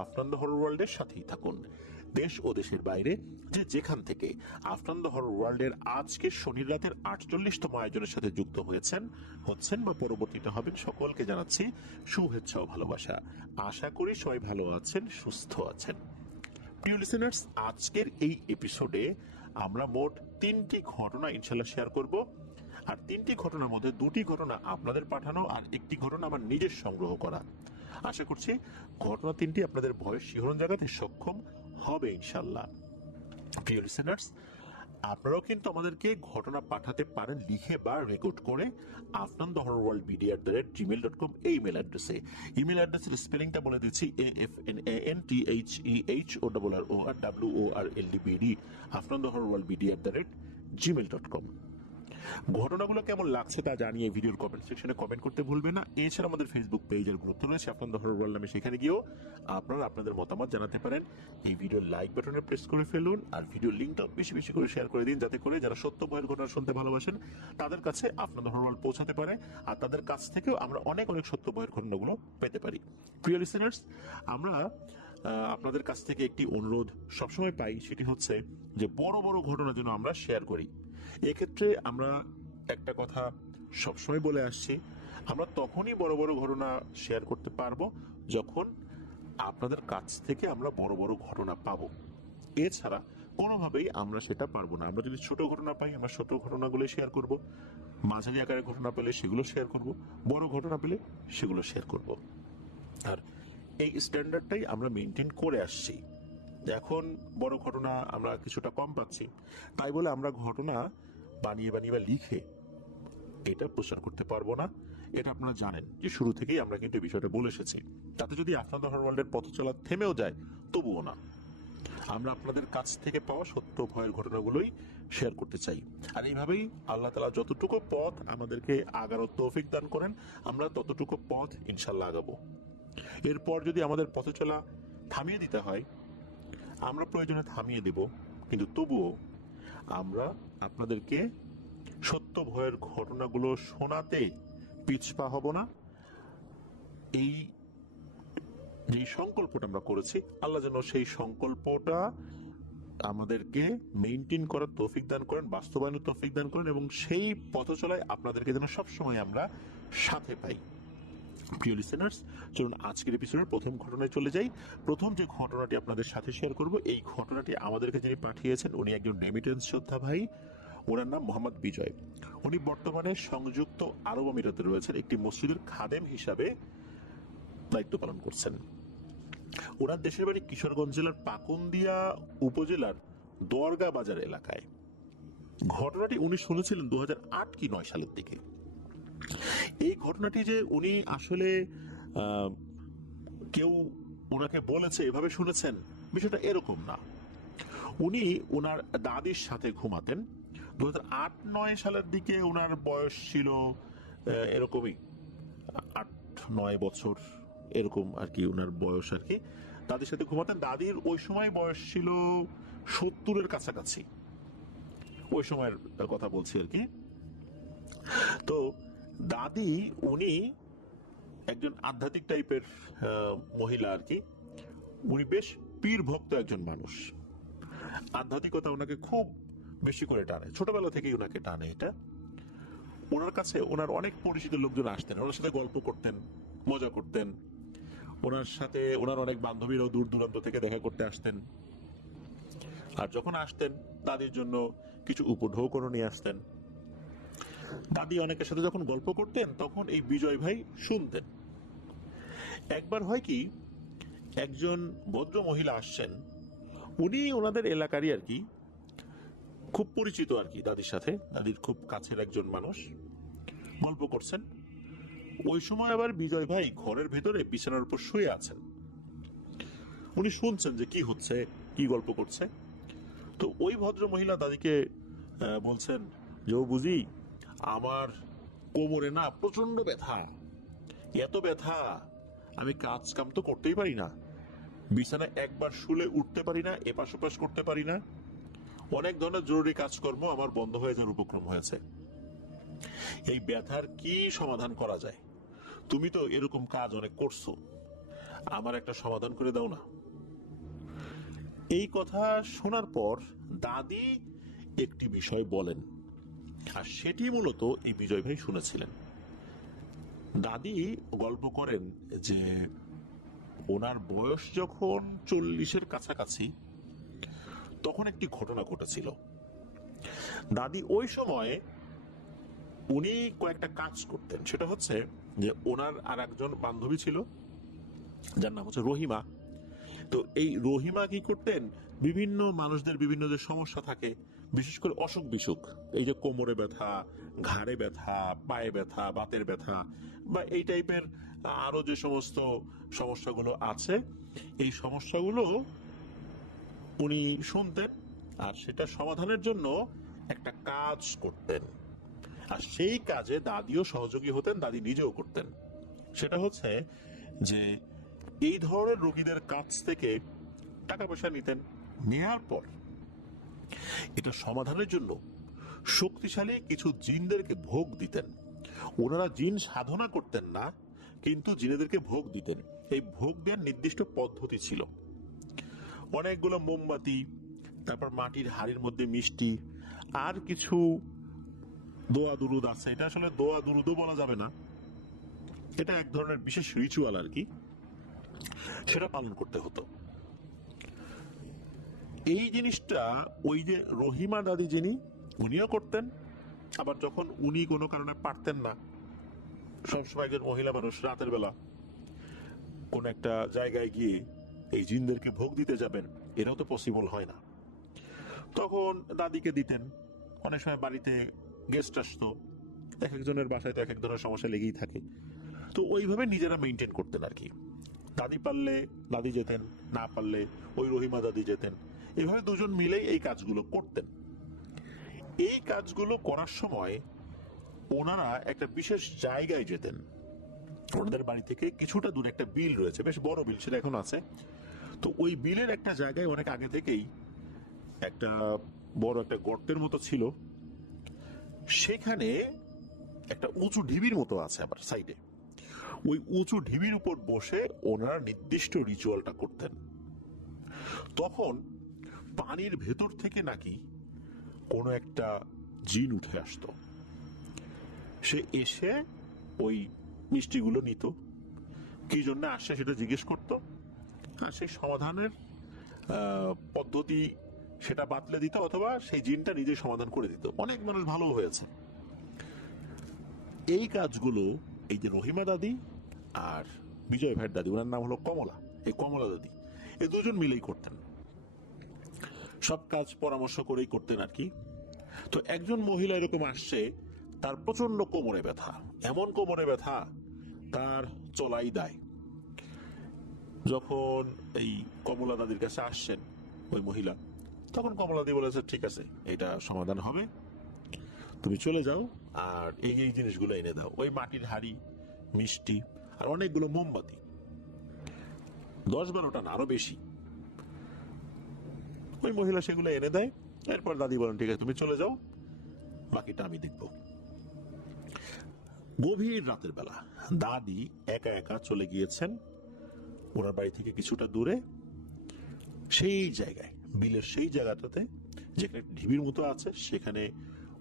After the horror ওয়ার্ল্ডের সাথেই থাকুন। দেশ ও দেশের বাইরে যে যেখান থেকে আফটার দ্য হরর ওয়ার্ল্ডের আজকে শনির রাতের 48তম আয়োজনের সাথে যুক্ত হচ্ছেন বা পরবর্তীতে হবেন, সকলকে জানাচ্ছি শুভেচ্ছা ও ভালোবাসা। আশা করি সবাই ভালো আছেন, সুস্থ আছেন। প্রিয় লিসেনার্স, আজকের এই এপিসোডে আমরা মোট 3টি ঘটনা ইনশাল্লাহ শেয়ার করব। আর 3টি ঘটনার মধ্যে 2টি ঘটনা আপনাদের পাঠানো আর একটি ঘটনা আমার নিজের সংগ্রহ করা। আশা করছি ঘটনা 3টি আপনাদের ভয়ের শিহরণ জাগাতে সক্ষম হবে ইনশাল্লাহ। প্রিয় লিসেনার্স, আপনারাও কিন্তু আমাদেরকে ঘটনা পাঠাতে পারেন লিখে বা রেকর্ড করে afnanthehorrorworldmedia@gmail.com এই ইমেল অ্যাড্রেসে। ইমেল অ্যাড্রেসের স্পেলিংটা বলে দিচ্ছি, AFNANTHEHORRORWORLDBD afnanthehorrorworldmedia@gmail.com। ঘটনাগুলো কেমন লাগছে তা জানিয়ে ভিডিওর কমেন্ট সেকশনে কমেন্ট করতে ভুলবেন না। এছাড়া আমাদের ফেসবুক পেজের গ্রুপ রয়েছে আফটার দ্য হরর ওয়ার্ল্ড নামে, সেখানে গিয়েও আপনারা আপনাদের মতামত জানাতে পারেন। এই ভিডিওর লাইক বাটনে প্রেস করে ফেলুন আর ভিডিওর লিঙ্কটা বেশি বেশি করে শেয়ার করে দিন, যাতে করে যারা সত্য ভয়ের ঘটনা শুনতে ভালোবাসেন তাদের কাছে আফটার দ্য হরর ওয়ার্ল্ড পৌঁছাতে পারে আর তাদের কাছ থেকেও আমরা অনেক অনেক সত্য ভয়ের ঘটনাগুলো পেতে পারি। প্রিয় লিসেনার্স, আমরা আপনাদের কাছ থেকে একটি অনুরোধ সবসময় পাই, সেটি হচ্ছে যে বড় বড় ঘটনা যেন আমরা শেয়ার করি। এক্ষেত্রে আমরা একটা কথা সবসময় বলে আসছি, আমরা তখনই বড় বড় ঘটনা শেয়ার করতে পারবো যখন আপনাদের কাছ থেকে আমরা বড় বড় ঘটনা পাবো। এছাড়া কোনোভাবেই আমরা সেটা পারবো না। আমরা যদি ছোট ঘটনা পাই, আমরা ছোট ঘটনাগুলো শেয়ার করব, মাঝারি আকারের ঘটনা পেলে সেগুলো শেয়ার করব, বড় ঘটনা পেলে সেগুলো শেয়ার করব। আর এই স্ট্যান্ডার্ডটাই আমরা মেনটেন করে আসছি। এখন বড় ঘটনা আমরা কিছুটা কম পাচ্ছি, তাই বলে আমরা ঘটনা বানিয়ে বানিয়ে বা লিখে এটা প্রচার করতে পারবো না। এটা আপনারা জানেন যে শুরু থেকেই আমরা কিন্তু বিষয়টা বলে এসেছি। তাতে যদি আফটার দ্য হরর ওয়ার্ল্ডের পথ চলা থেমেও যায় তবুও না, আমরা আপনাদের কাছ থেকে পাওয়া সত্য ভয়ের ঘটনাগুলোই শেয়ার করতে চাই। আর এইভাবেই আল্লাহ তাআলা যতটুকু পথ আমাদেরকে আগানোর তৌফিক দান করেন, আমরা ততটুকু পথ ইনশাল্লাহ আগাবো। এরপর যদি আমাদের পথ চলা থামিয়ে দিতে হয়, আমরা প্রয়োজনে থামিয়ে দেব, কিন্তু তবুও আমরা আপনাদেরকে সত্য ভয়ের ঘটনাগুলো শোনাতে পিছপা হব না। এই যে সংকল্পটা আমরা করেছি, আল্লাহ যেন সেই সংকল্পটা আমাদেরকে মেইনটেইন করার তৌফিক দান করেন, বাস্তবায়নের তৌফিক দান করেন, এবং সেই পথ চলায় আপনাদেরকে যেন সবসময় আমরা সাথে পাই। প্রিয় লিসেনার্স, চলুন আজকের এপিসোডের প্রথম ঘটনায় চলে যাই। প্রথম যে ঘটনাটি আপনাদের সাথে শেয়ার করব, এই ঘটনাটি আমাদেরকে যিনি পাঠিয়েছেন উনি একজন রেমিটেন্স যোদ্ধা ভাই। ওনার নাম মোহাম্মদ বিজয়। উনি বর্তমানে সংযুক্ত আরব আমিরাতে রয়েছেন, একটি মসজিদের খাদেম হিসাবে দায়িত্ব পালন করছেন। ওনার দেশের বাড়ি কিশোরগঞ্জ জেলার পাকুন্দিয়া উপজেলার দরগা বাজার এলাকায়। ঘটনাটি উনি শুনেছিলেন 2008 কি 9 সালের দিকে। এই ঘটনাটি যে উনি আসলে কেউ ওনাকে বলেছে এভাবে শুনেছেন, বিষয়টা এরকম না। উনি ওনার দাদির সাথে ঘুমাতেন। 2008-9 সালের দিকে ওনার বয়স ছিল এরকমই 8-9 বছর, এরকম আর কি ওনার বয়স আর কি। দাদির সাথে ঘুমাতেন। দাদির ওই সময় বয়স ছিল 70-এর কাছাকাছি, ওই সময়ের কথা বলছি আর কি। তো দাদি উনি একজন আধ্যাত্মিক টাইপের মহিলা আর কি। উনি বেশ পীর ভক্ত একজন মানুষ। আধ্যাত্মিকতা ওনাকে খুব বেশি করে টানে, ছোটবেলা থেকেই ওনাকে টানে এটা। ওনার কাছে ওনার অনেক পরিচিত লোকজন আসতেন, ওনার সাথে গল্প করতেন, মজা করতেন। ওনার সাথে ওনার অনেক বান্ধবীরাও দূর দূরান্ত থেকে দেখা করতে আসতেন। আর যখন আসতেন দাদির জন্য কিছু উপঢৌকনও নিয়ে আসতেন। দাদি অনেকের সাথে যখন গল্প করতেন তখন এই বিজয় ভাই শুনতেন। একবার হয় কি, একজন ভদ্র মহিলা আসছেন, উনি ওনাদের এলাকারই আর কি, খুব পরিচিত আর কি দাদির সাথে, দাদির খুব কাছের একজন মানুষ। গল্প করছেন। ওই সময় আবার বিজয় ভাই ঘরের ভেতরে বিছানার উপর শুয়ে আছেন। উনি শুনছেন যে কি হচ্ছে, কি গল্প করছে। তো ওই ভদ্র মহিলা দাদিকে বলছেন যে, ও বুঝি আমার কোমরে না প্রচন্ড ব্যথা, এত ব্যথা আমি কাজ কাম তো করতেই পারি না, বিছানায় একবার শুলে উঠতে পারি না, এপাশ ওপাশ করতে পারি না, অনেক ধরনের জরুরি কাজকর্ম আমার বন্ধ হয়ে যাওয়ার উপক্রম হয়েছে। এই ব্যথার কি সমাধান করা যায়? তুমি তো এরকম কাজ অনেক করছো, আমার একটা সমাধান করে দাও না। এই কথা শোনার পর দাদি একটি বিষয় বলেন, আর সেটি মূলত এই বিজয় ভাই শুনেছিলেন। দাদি গল্প করেন যে ওনার বয়স যখন 40-এর কাছাকাছি, তখন একটি ঘটনা ঘটেছিল। দাদি ওই সময়ে উনি কয়েকটা কাজ করতেন। সেটা হচ্ছে যে ওনার আর একজন বান্ধবী ছিল, যার নাম হচ্ছে রহিমা। তো এই রহিমা কি করতেন, বিভিন্ন মানুষদের বিভিন্ন যে সমস্যা থাকে, বিশেষ করে অসুখ বিসুখ, এই যে কোমরে ব্যথা, ঘাড়ে ব্যথা, পায়ে ব্যথা, বাতের ব্যথা বা এই টাইপের আরো যে সমস্ত সমস্যাগুলো আছে, এই সমস্যাগুলো উনি শুনতেন আর সেটা সমাধানের জন্য একটা কাজ করতেন। আর সেই কাজে দাদিও সহযোগী হতেন, দাদি নিজেও করতেন। সেটা হচ্ছে যে এই ধরনের রোগীদের কাছ থেকে টাকা পয়সা নিতেন, নেয়ার পর এটা সমাধানের জন্য শক্তিশালী কিছু জিনদেরকে ভোগ দিতেন। ওনারা জিন সাধনা করতেন না, কিন্তু জিনেদেরকে ভোগ দিতেন। এই ভোগ দেওয়ার নির্দিষ্ট পদ্ধতি ছিল। অনেকগুলো মোমবাতি, তারপর মাটির হাড়ির মধ্যে মিষ্টি, আর কিছু দোয়া দুরুদ আছে। এটা আসলে দোয়া দুরুদও বলা যাবে না, এটা এক ধরনের বিশেষ রিচুয়াল আর কি, সেটা পালন করতে হতো। এই জিনিসটা ওই যে রহিমা দাদি যিনি, উনিও করতেন। আবার যখন উনি কোনো কারণে পারতেন না, সবসময় একজন মহিলা মানুষ রাতের বেলা কোন একটা জায়গায় গিয়ে এই জিনদেরকে ভোগ দিতে যাবেন, এটাও তো পসিবল হয় না, তখন দাদিকে দিতেন। অনেক সময় বাড়িতে গেস্ট আসতো, এক একজনের বাসায় তো এক এক ধরনের সমস্যা লেগেই থাকে, তো ওইভাবে নিজেরা মেনটেন করতেন আর কি। দাদি পারলে দাদি যেতেন, না পারলে ওই রহিমা দাদি যেতেন। এভাবে দুজন মিলেই এই কাজগুলো করতেন। এই কাজগুলো করার সময় ওনারা একটা বিশেষ জায়গায় যেতেন। ওনাদের বাড়ি থেকে কিছুটা দূরে একটা বিল রয়েছে, বেশ বড় বিল, সেটা এখন আছে। তো ওই বিলের একটা জায়গায় অনেক আগে থেকেই একটা বড় একটা গর্তের মতো ছিল, সেখানে একটা উঁচু ঢিবির মতো আছে আবার সাইডে। ওই উঁচু ঢিবির উপর বসে ওনারা নির্দিষ্ট রিচুয়ালটা করতেন। তখন পানির ভেতর থেকে নাকি কোনো একটা জিন উঠে আসতো। সে এসে ওই মিষ্টিগুলো নিত, কি জন্য আসছে সেটা জিজ্ঞেস করতো, আর সেই সমাধানের পদ্ধতি সেটা বাতলে দিত, অথবা সেই জিনটা নিজে সমাধান করে দিত। অনেক মানুষ ভালো হয়েছে। এই কাজগুলো এই যে রহিমা দাদি আর বিজয় ভাইয়ের দাদি, ওনার নাম হলো কমলা, এই কমলা দাদি, এই দুজন মিলেই করতেন। সব কাজ পরামর্শ করেই করতেন আর কি। তো একজন মহিলা এরকম আসছে, তার প্রচন্ড কোমরে ব্যথা, এমন কোমরে ব্যথা তার চলাই দায়। যখন এই কমলা দাদির কাছে আসছেন ওই মহিলা, তখন কমলা দি বলেছে, ঠিক আছে, এটা সমাধান হবে, তুমি চলে যাও আর এই এই জিনিসগুলো এনে দাও। ওই মাটির হাড়ি, মিষ্টি আর অনেকগুলো মোমবাতি, 10-12টা না, আরো বেশি। ওই মহিলা সেগুলো এনে দেয়। এরপর দাদি বলেন, ঠিক আছে, তুমি চলে যাও, বাকিটা আমি দেখব। গভীর রাতের বেলা দাদি একা একা চলে গিয়েছেন ওনার বাড়ি থেকে কিছুটা দূরে, সেই জায়গায়, বিলের সেই জায়গাটাতে যেখানে ঢিবির মতো আছে, সেখানে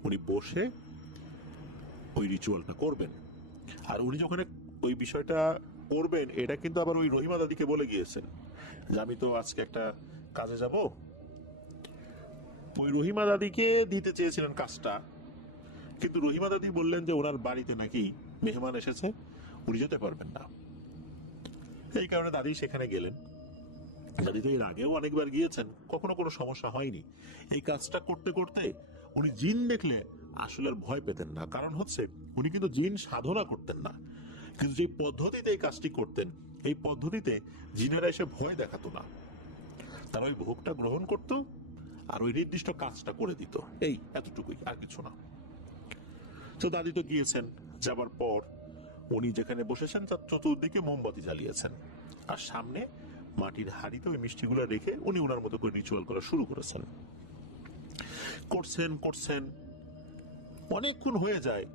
উনি বসে ওই রিচুয়ালটা করবেন। আর উনি যখন ওই বিষয়টা করবেন, এটা কিন্তু আবার ওই রহিমা দাদিকে বলে গিয়েছেন যে আমি তো আজকে একটা কাজে যাব। ওই রহিমা দাদিকে দিতে চেয়েছিলেন কাজটা, কিন্তু রহিমা দাদি বললেন যে ওনার বাড়িতে নাকি মেহমান এসেছে, উনি যেতে পারবেন না। এই কারণে দাদি সেখানে গেলেন। দাদি তো এর আগেও অনেকবার গিয়েছেন, কখনো কোনো সমস্যা হয়নি। এই কাজটা করতে করতে উনি জিন দেখলে আসলে আর ভয় পেতেন না। কারণ হচ্ছে উনি কিন্তু জিন সাধনা করতেন না, কিন্তু যে পদ্ধতিতে এই কাজটি করতেন, এই পদ্ধতিতে জিনেরা এসে ভয় দেখাতো না, তারা ওই ভোগটা গ্রহণ করত আর ওই নির্দিষ্ট কাজটা করে দিত। এই এতটুকুই, আর কিছু না। তো দাদি তো গিয়েছেন, যাবার পর উনি যেখানে বসেছেন তার চতুর্দিকে মোমবাতি জ্বালিয়েছেন, আর সামনে মাটির হাড়িতে ওই মিষ্টিগুলো রেখে উনি ওনার মতো করে রিচুয়াল করা শুরু করেছেন। করছেন করছেন, অনেকক্ষণ হয়ে যায়,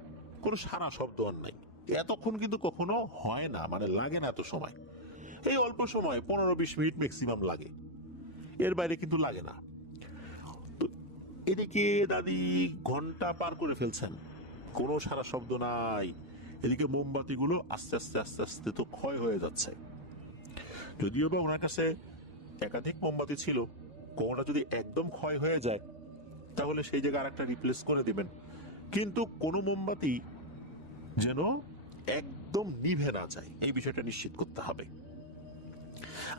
কোনো সারা শব্দ আর নাই। এতক্ষণ কিন্তু কখনো হয় না, মানে লাগে না এত সময়। এই অল্প সময় 15-20 মিনিট ম্যাক্সিমাম লাগে, এর বাইরে কিন্তু লাগে না। তো এদিকে দাদি ঘন্টা পার করে ফেলছেন, কোনো সারা শব্দ নাই। এদিকে মোমবাতিগুলো আস্তে আস্তে আস্তে আস্তে তো ক্ষয় হয়ে যাচ্ছে। যদিও বা ওনার কাছে একাধিক মোমবাতি ছিল, কোনটা যদি একদম ক্ষয় হয়ে যায় তাহলে সেই জায়গায় আরেকটা রিপ্লেস করে দিবেন, কিন্তু কোনো মোমবাতি যেন একদম নিভে না যায় এই বিষয়টা নিশ্চিত করতে হবে।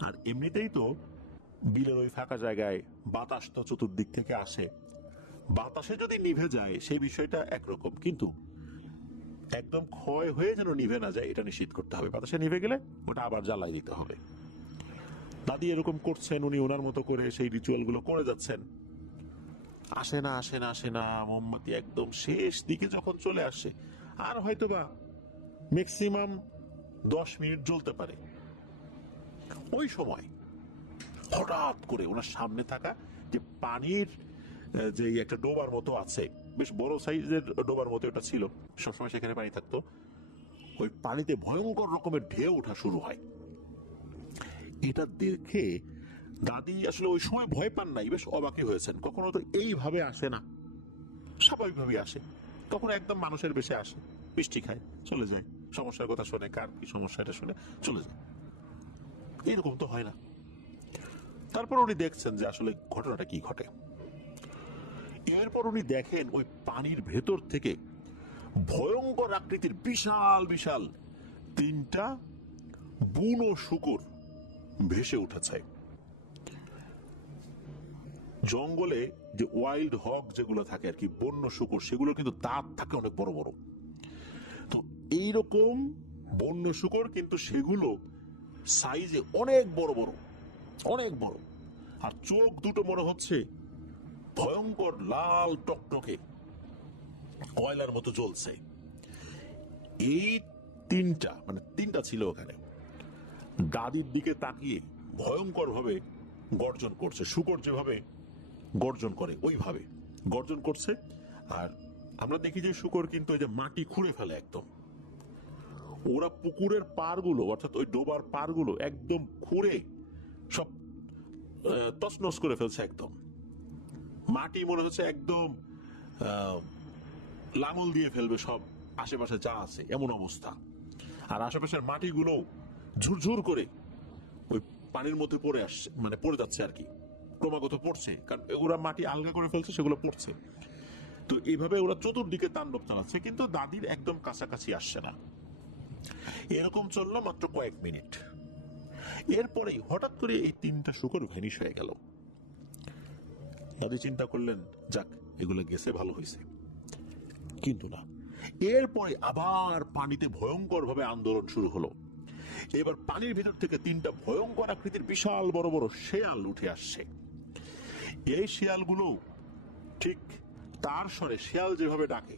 আর এমনিতেই তো বিলের ওই ফাঁকা জায়গায় বাতাস তো চতুর্দিক থেকে আসে, বাতাসে যদি নিভে যায় সেই বিষয়টা একরকম, কিন্তু একদম ক্ষয় হয়ে যেন নিভে না যায় এটা নিশ্চিত করতে হবে। বাতাসে নিভে গেলে ওটা আবার জ্বালাই দিতে হবে। দাদি এরকম করছেন, উনি ওনার মতো করে সেই রিচুয়াল গুলো করে যাচ্ছেন। আসে না আসে না আসে না, মোমবাতি একদম শেষ দিকে যখন চলে আসে, আর হয়তোবা ম্যাক্সিমাম 10 মিনিট জ্বলতে পারে, ওই সময় হঠাৎ করে ওনার সামনে থাকা যে পানির যে একটা ডোবার মতো আছে, বেশ বড় সাইজের ডোবার মতো এটা ছিল, সবসময় সেখানে পানি থাকতো, ওই পানিতে ভয়ঙ্কর রকমের ঢেউ ওঠা শুরু হয়। এটা দেখে দাদি আসলে ওই সময় ভয় পান নাই, বেশ অবাকই হয়েছেন। কখনো তো এইভাবে আসে না, স্বাভাবিকভাবে আসে, তখন একদম মানুষের বেশে আসে, মিষ্টি খায় চলে যায়, সমস্যার কথা শুনে, কার কি সমস্যা এটা শুনে চলে যায়। এরকম তো হয় না। তারপর উনি দেখছেন যে আসলে ঘটনাটা কি ঘটে। এরপর উনি দেখেন ওই পানির ভেতর থেকে ভয়ঙ্কর আকৃতির বিশাল বিশাল 3টা বুনো শূকর ভেসে উঠেছে। জঙ্গলে যে ওয়াইল্ড হগ যেগুলো থাকে আর কি, বন্য শূকর, সেগুলো কিন্তু দাঁত থাকে অনেক বড় বড়। তো এইরকম বন্য শূকর, কিন্তু সেগুলো সাইজে অনেক বড় বড়, অনেক বড়, আর চোখ দুটো মনে হচ্ছে ভয়ঙ্কর লাল টকটকে কয়লার মতো জ্বলছে। এই 3টা ছিল ওখানে, দাদির দিকে তাকিয়ে ভয়ঙ্কর ভাবে গর্জন করছে। শূকর যেভাবে গর্জন করে ওইভাবে গর্জন করছে। আর আমরা দেখি যে শূকর কিন্তু এই যে মাটি খুঁড়ে ফেলে একদম, ওরা পুকুরের পাড়গুলো অর্থাৎ ওই ডোবার পাড়গুলো একদম খুঁড়ে সব তছনছ করে ফেলছে। একদম মাটি মনে হচ্ছে একদম লাঙল দিয়ে ফেলবে সব আশেপাশে যা আছে, এমন অবস্থা। আর আশেপাশের মাটিগুলো ঝুরঝুর করে ওই পানির মধ্যে পড়ে আসছে, মানে পড়ে যাচ্ছে আর কি, ক্রমাগত পড়ছে, কারণ ওরা মাটি আলগা করে ফেলছে, সেগুলো পড়ছে। তো এইভাবে ওরা চতুর্দিকে তাণ্ডব চালাচ্ছে, কিন্তু দাদির একদম কাছাকাছি আসছে না। এরকম চললো মাত্র কয়েক মিনিট। এরপরেই হঠাৎ করে এই 3টা শূকর ভ্যানিশ হয়ে গেল। দাদি চিন্তা করলেন, যাক এগুলো গেছে, ভালো হয়েছে। কিন্তু না, এরপরে আবার পানিতে ভয়ঙ্কর ভাবে আন্দোলন শুরু হলো। এবার পানির ভিতর থেকে 3টা ভয়ঙ্কর আকৃতির বিশাল বড় বড় শেয়াল উঠে আসছে। এই শেয়ালগুলো ঠিক তার স্বরে, শেয়াল যেভাবে ডাকে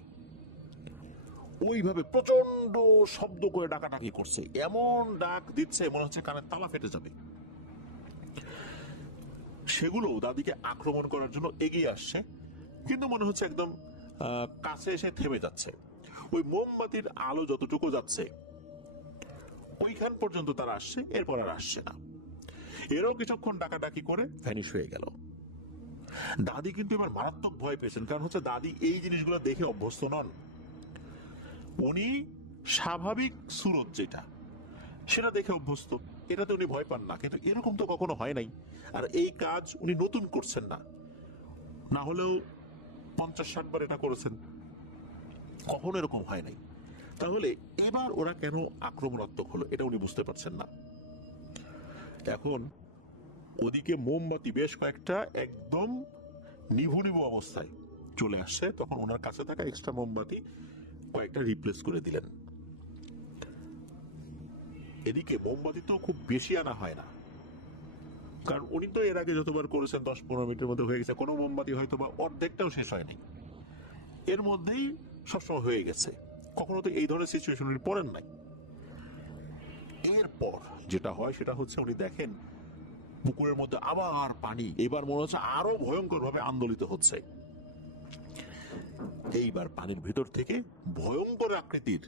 ওইভাবে প্রচন্ড শব্দ করে ডাকাডাকি করছে, এমন ডাক দিচ্ছে মনে হচ্ছে কানের তালা ফেটে যাবে। সেগুলো দাদিকে আক্রমণ করার জন্য এগিয়ে আসছে, কিন্তু মনে হচ্ছে একদম কাছে এসে থেমে যাচ্ছে। ওই মোমবাতির আলো যতটুকু যাচ্ছে ওইখান পর্যন্ত তারা আসছে, এরপর আর আসছে না। এরও কিছুক্ষণ ডাকাডাকি করে ভ্যানিশ হয়ে গেল। দাদি কিন্তু এবার মারাত্মক ভয় পেয়েছেন, কারণ হচ্ছে দাদি এই জিনিসগুলো দেখে অভ্যস্ত নন। উনি স্বাভাবিক সুরত যেটা সেটা দেখে অভ্যস্ত, এটাতে উনি ভয় পান না, কিন্তু এরকম তো কখনো হয় নাই। আর এই কাজ উনি নতুন করছেন না, না হলেও 50-60 বার এটা করেছেন, কখনো এরকম হয় নাই। তাহলে এবার ওরা কেন আক্রমণাত্মক হলো এটা উনি বুঝতে পারছেন না। এখন ওদিকে মোমবাতি বেশ কয়েকটা একদম নিভু নিভু অবস্থায় চলে আসছে, তখন ওনার কাছে থাকা এক্সট্রা মোমবাতি কয়েকটা রিপ্লেস করে দিলেন। এদিকে মোমবাতি তো খুব বেশি আনা হয় না, কারণ উনি তো এর আগে যতবার করেছেন 10-15 মিনিটের মধ্যে হয়ে গেছে, কোনো মোমবাতি হয়তো বা অর্ধেকটাও শেষ হয়নি, এর মধ্যেই সবসময় হয়ে গেছে। কখনো তো এই ধরনের সিচুয়েশন উনি পড়েন নাই। এরপর যেটা হয় সেটা হচ্ছে উনি দেখেন পুকুরের মধ্যে আবার পানি, এবার মনে হচ্ছে আরো ভয়ঙ্কর ভাবে আন্দোলিত হচ্ছে। এইবার পানির ভেতর থেকে ভয়ঙ্কর আকৃতির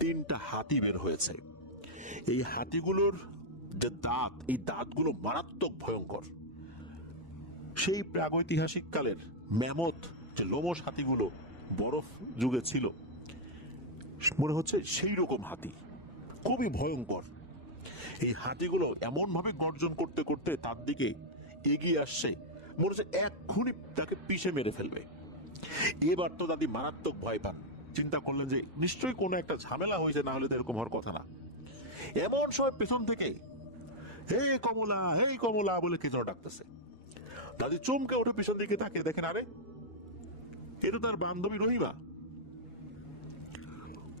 3টা হাতি বের হয়েছে। এই হাতিগুলোর যে দাঁত, এই দাঁতগুলো মারাত্মক ভয়ঙ্কর। সেই প্রাগৈতিহাসিক কালের ম্যামথ যে লোমশ হাতিগুলো বরফ যুগে ছিল, মনে হচ্ছে সেই রকম হাতি, খুবই ভয়ঙ্কর। এই হাতিগুলো এমন ভাবে গর্জন করতে করতে তার দিকে এগিয়ে আসছে, মনে হচ্ছে এক্ষুনি তাকে পিষে মেরে ফেলবে। এবার তো দাদি মারাত্মক ভয় পান, চিন্তা করলেন যে নিশ্চয়ই কোনো একটা ঝামেলা হয়েছে, না হলে তো এরকম হওয়ার কথা না। এমন সময় পেছন থেকে হে কমলা, হে কমলা বলে কে যেন ডাকতেছে। দাদি চমকে ওঠে, পিছন দিকে তাকে দেখেন, আরে এ তো তার বান্ধবী রহিমা।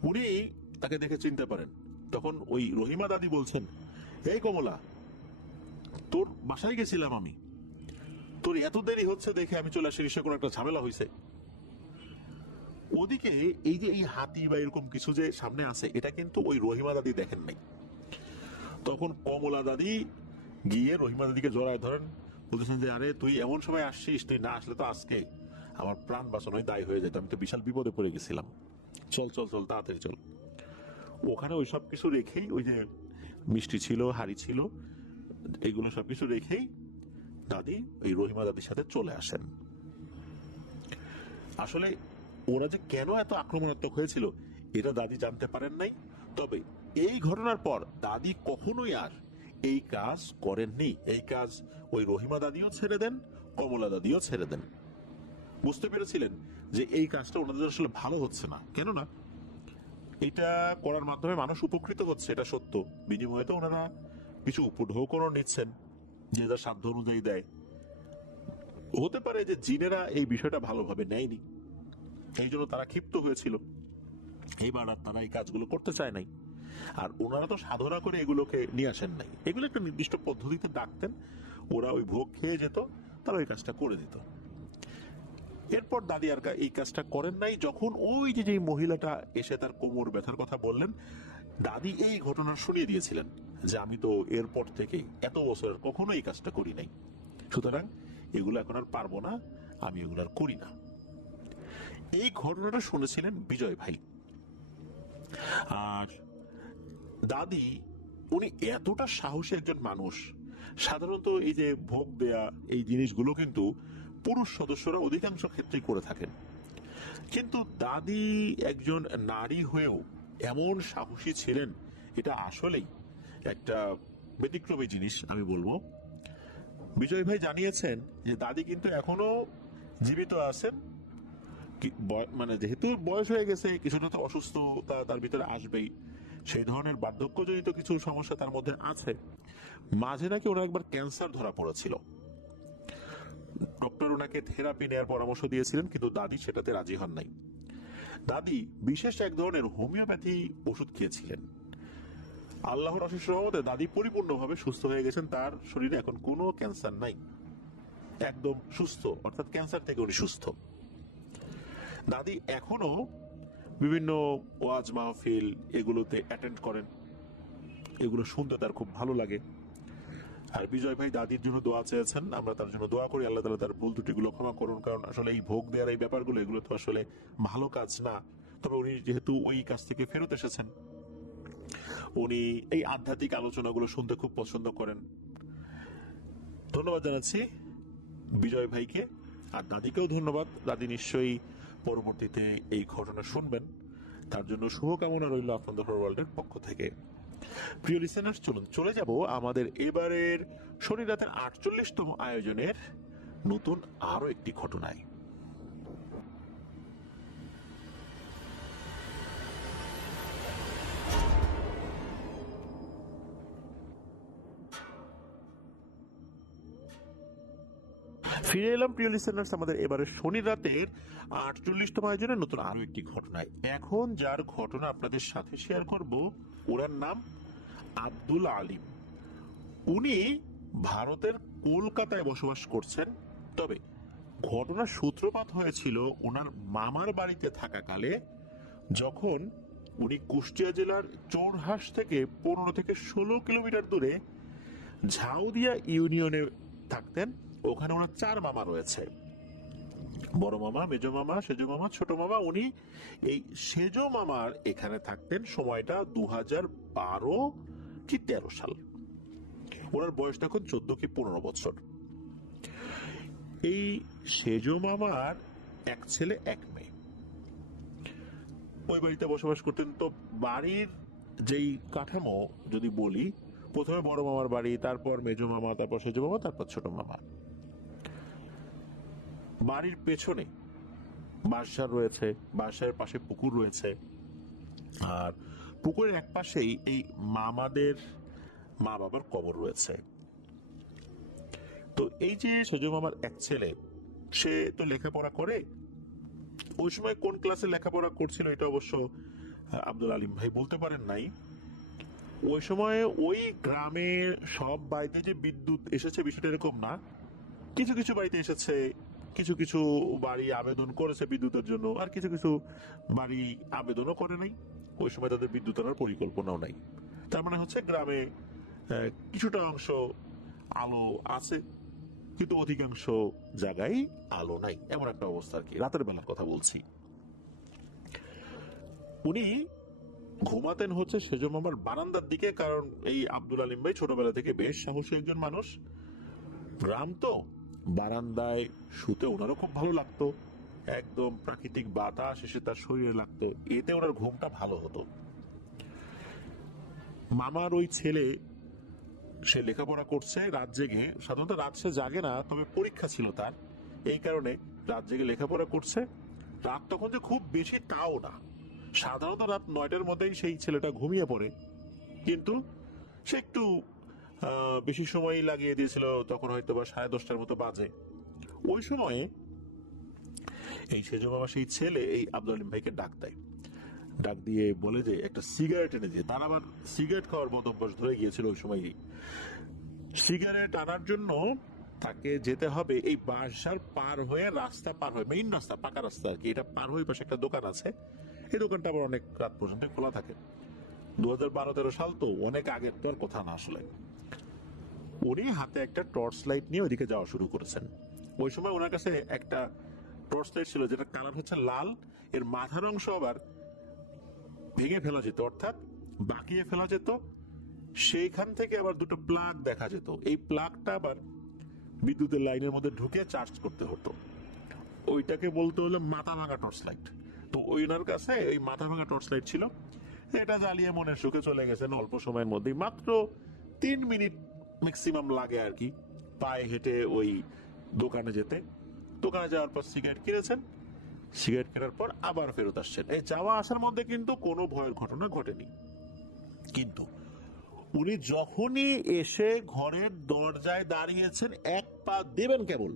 উনি তাকে দেখে চিনতে পারেন। তখন ওই রহিমা দাদি বলছেন, এই কমলা, তোর বাসায় গেছিলাম আমি, তোর এত দেরি হচ্ছে দেখে আমি চলে আসি, নিশ্চয় কোনো একটা ঝামেলা হয়েছে। ওদিকে এই যে এই হাতি বা এরকম কিছু যে সামনে আছে, এটা কিন্তু ওই রহিমা দাদি দেখেন নাই। তখন কমলা দাদি গিয়ে রহিমা দাদিকে জড়ায় ধরেন, বলতেছেন যে আরে তুই এমন সময় আসছিস, তুই না আসলে তো আজকে আমার প্রাণ বাঁচানোই দায় হয়ে যেত, আমি তো বিশাল বিপদে পড়ে গেছিলাম, চল চল চল তাড়াতাড়ি চল। ওখানে ওই সব কিছু রেখেই, ওই যে মিষ্টি ছিল, হাড়ি ছিল, এইগুলো সবকিছু রেখেই দাদি ওই রহিমা দাদির সাথে চলে আসেন। আসলে ওরা যে কেন এত আক্রমণাত্মক হয়েছিল এটা দাদি জানতে পারেন নাই। তবে এই ঘটনার পর দাদি কখনোই আর এই কাজ করেননি। এই কাজ ওই রহিমা দাদিও ছেড়ে দেন, কমলা দাদিও ছেড়ে দেন। বুঝতে পেরেছিলেন যে এই কাজটা ওনাদের আসলে ভালো হচ্ছে না, কেননা এটা করার মাধ্যমে মানুষ উপকৃত হচ্ছে, এটা সত্য। বিনিময়ে তো ওনারা কিছু উপঢৌকনও নিচ্ছেন, যে যার সাধ্য অনুযায়ী দেয়। হতে পারে যে জিনেরা এই বিষয়টা ভালোভাবে নেয়নি, এই জন্য তারা ক্ষিপ্ত হয়েছিল। এইবার আর তারা এই কাজগুলো করতে চায় নাই। আর ওনারা তো সাধনা করে এগুলোকে নিয়ে আসেন নাই, এগুলো একটা নির্দিষ্ট পদ্ধতিতে ডাকতেন, ওরা ওই ভোগ খেয়ে যেত, তারা ওই কাজটা করে দিত। এরপর দাদি আর এই কাজটা করেন নাই। যখন ওই যে মহিলাটা এসে তার কোমর ব্যথার কথা বললেন, দাদি এই ঘটনা শুনিয়ে দিয়েছিলেন যে আমি তো এরপর থেকে এত বছর কখনো এই কাজটা করি নাই, সুতরাং এগুলো এখন আর পারবো না, আমি এগুলো আর করি না। এই ঘটনাটা শুনেছিলেন বিজয় ভাই। আর দাদি, উনি এতটা সাহসী একজন মানুষ। সাধারণত এই যে ভোগ দেয়া এই জিনিসগুলো কিন্তু পুরুষ সদস্যরা অধিকাংশ ক্ষেত্রেই করে থাকেন, কিন্তু দাদি একজন নারী হয়েও এমন সাহসী ছিলেন, এটা আসলেই একটা ব্যতিক্রমী জিনিস আমি বলবো। বিজয় ভাই জানিয়েছেন যে দাদি কিন্তু এখনো জীবিত আছেন, মানে যেহেতু বয়স হয়ে গেছে, কিছুটা তো অসুস্থতা তার ভিতরে আসবেই, সেই ধরনের বার্ধক্যজনিত কিছু সমস্যা তার মধ্যে আছে। মাঝে নাকি ওনার একবার ক্যান্সার ধরা পড়েছিল, ডক্টর ওনাকে থেরাপি নেওয়ার পরামর্শ দিয়েছিলেন, কিন্তু দাদি সেটাতে রাজি হন নাই। দাদি বিশেষ এক ধরনের হোমিওপ্যাথি ওষুধ খেয়েছিলেন। আল্লাহর অশেষ রহমতে দাদি পরিপূর্ণভাবে সুস্থ হয়ে গেছেন, তার শরীরে এখন কোনো ক্যান্সার নাই, একদম সুস্থ, অর্থাৎ ক্যান্সার থেকে উনি সুস্থ। দাদি এখনো বিভিন্ন ওয়াজ মাহফিল এগুলোতে অ্যাটেন্ড করেন, এগুলো শুনতে তার খুব ভালো লাগে। আর বিজয় ভাই দাদির জন্য দোয়া চেয়েছেন, আমরা তার জন্য দোয়া করি আল্লাহ তাআলা তার ভুল ত্রুটিগুলো ক্ষমা করুন, কারণ আসলে এই ভোগ দেওয়ার এই ব্যাপারগুলো এগুলো তো আসলে ভালো কাজ না। তবে উনি যেহেতু ওই কাজ থেকে ফেরত এসেছেন, উনি এই আধ্যাত্মিক আলোচনাগুলো শুনতে খুব পছন্দ করেন। ধন্যবাদ জানাচ্ছি বিজয় ভাইকে, আর দাদিকেও ধন্যবাদ। দাদি নিশ্চয়ই পরবর্তীতে এই ঘটনা শুনবেন, তার জন্য শুভকামনা রইল আপনাদের ওয়ার্ল্ডের পক্ষ থেকে। প্রিয় লিসেনার্স, চলুন চলে যাব আমাদের এবারের শনি রাতের 48তম আয়োজনের নতুন আরো একটি ঘটনায়। ফিরে এলাম প্রিয় লিসেনার্স আমাদের এবারে শনি রাতের 48তম আয়োজনের নতুন আরো একটি ঘটনায়। এখন যার ঘটনা আপনাদের সাথে শেয়ার করব, ওনার নাম আব্দুল আলিম। উনি ভারতের কলকাতায় বসবাস করছেন। তবে ঘটনার সূত্রপাত হয়েছিল ওনার মামার বাড়িতে থাকাকালে, যখন উনি কুষ্টিয়া জেলার চোরহাস থেকে 15 থেকে 16 কিলোমিটার দূরে ঝাউদিয়া ইউনিয়নে থাকতেন। ওখানে ওনার 4 মামা রয়েছে, বড় মামা, মেজ মামা, সেজ মামা, ছোট মামা। উনি এই সেজ মামার এখানে থাকতেন। সময়টা 2012 কি 13 সাল। ওনার বয়স এখন 14 কি 15 বছর। এই সেজো মামার এক ছেলে এক মেয়ে ওই বাড়িতে বসবাস করতেন। তো বাড়ির যেই কাঠামো যদি বলি, প্রথমে বড় মামার বাড়ি, তারপর মেজো মামা, তারপর সেজো মামা, তারপর ছোট মামা। বাড়ির পেছনে বাঁশঝাড় রয়েছে, বাঁশঝাড়ের পাশে পুকুর রয়েছে, আর পুকুরের এক পাশেই এই মামাদের মা বাবার কবর রয়েছে। তো এই যে সেজো মামার এক ছেলে, সে তো লেখাপড়া করে। ওই সময় কোন ক্লাসে লেখাপড়া করছিল এটা অবশ্য আব্দুল আলিম ভাই বলতে পারেন নাই। ওই সময় ওই গ্রামে সব বাড়িতে যে বিদ্যুৎ এসেছে বিষয়টা এরকম না, কিছু কিছু বাড়িতে এসেছে, কিছু কিছু বাড়ি আবেদন করেছে বিদ্যুতের জন্য, আর কিছু কিছু বাড়ি আবেদনও করে নাই। ওই সময় তাদের বিদ্যুৎ আনার পরিকল্পনাও নাই। তার মানে হচ্ছে গ্রামে কিছুটা অংশ আলো আছে, কিন্তু অধিকাংশ জায়গায় আলো নাই, এমন একটা অবস্থা আর কি। রাতের বেলার কথা বলছি। উনি ঘুমাতেন হচ্ছে সেজো মামার বারান্দার দিকে, কারণ এই আব্দুল আলিম ভাই ছোটবেলা থেকে বেশ সাহসী একজন মানুষ। গ্রাম তো, বারান্দায় শুতে ওনারও খুব ভালো লাগতো। একদম প্রাকৃতিক বাতাস এসে তার শরীরে লাগতো, এতে ওনার ঘুমটা ভালো হতো। মামার ওই ছেলে, সে লেখাপড়া করছে রাত জেগে। সাধারণত রাত সে জাগে না, তবে পরীক্ষা ছিল তার, এই কারণে রাত জেগে লেখাপড়া করছে। রাত তখন যে খুব বেশি তাও না, সাধারণত রাত 9টার মধ্যেই সেই ছেলেটা ঘুমিয়ে পড়ে, কিন্তু সে একটু বেশি সময় লাগিয়ে দিয়েছিল। তখন হয়তো বা 10:30টার মতো বাজে। ওই সময়ে এই সেজো মামা সেই ছেলে এই আব্দুল আলিম ভাইকে ডাক দেয়। ডাক দিয়ে বলে যে একটা সিগারেট এনে দিয়ে। তার আবার সিগারেট খাওয়ার মতো অভ্যাস ধরে গিয়েছিল ওই সময়ই। সিগারেট আনার জন্য তাকে যেতে হবে এই বাঁশঝাড় পার হয়ে, রাস্তা পার হয়ে, মেইন রাস্তা, পাকা রাস্তা আর কি, এটা পার হয়ে পাশে একটা দোকান আছে। এই দোকানটা আবার অনেক রাত পর্যন্ত খোলা থাকে। 2012-13 সাল তো, অনেক আগের তো আর কথা না আসলে। উনি হাতে একটা টর্চ লাইট নিয়ে ওইদিকে যাওয়া শুরু করেছেন। ওই সময় ওনার কাছে একটা টর্চ লাইট ছিল যেটা কালার হচ্ছে লাল, এর মাথার অংশ আবার ভেঙে ফেলা যেত, অর্থাৎ বাকিয়ে ফেলা যেত। সেইখান থেকে আবার দুটো প্লাগ দেখা যেত, এই প্লাগটা আবার বিদ্যুতের লাইনের মধ্যে ঢুকে চার্জ করতে হতো। ওইটাকে বলতে হলো মাথা ভাঙা টর্চ লাইট। তো ওনার কাছে ওই মাথা ভাঙা টর্চ লাইট ছিল, এটা জ্বালিয়ে মনের সুখে চলে গেছেন অল্প সময়ের মধ্যে। মাত্র 3 মিনিট ম্যাক্সিমাম লাগে আর কি পায়ে হেঁটে ওই দোকানে যেতে। দোকানে যাওয়ার পর সিগারেট কিনেছেন, সিগারেট কেনার পর আবার ফেরত আসছেন। এই যাওয়া আসার মধ্যে কিন্তু কোনো ভয়ের ঘটনা ঘটেনি। কিন্তু উনি যখনই এসে ঘরের দরজায় দাঁড়িয়েছেন, এক পা দেবেন কেবল,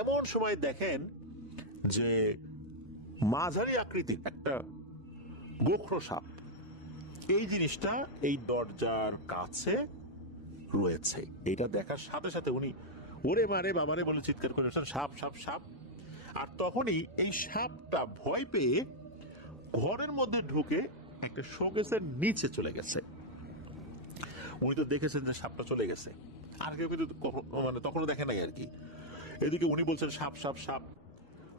এমন সময় দেখেন যে মাঝারি আকৃতির একটা গোখরো সাপ, এই জিনিসটা এই দরজার কাছে রয়েছে। এটা দেখার সাথে সাথে উনি ওরে মারে বাবারে বলে চিৎকার করে উঠছেন, সাপ সাপ সাপ। আর তখনই এই সাপটা ভয় পেয়ে ঘরের মধ্যে ঢুকে একটা শোকেসের নিচে চলে গেছে। উনি তো দেখেছেন যে সাপটা চলে গেছে, আর কেউ কিন্তু মানে তখনও দেখে নাই আর কি। এদিকে উনি বলছেন সাপ সাপ সাপ,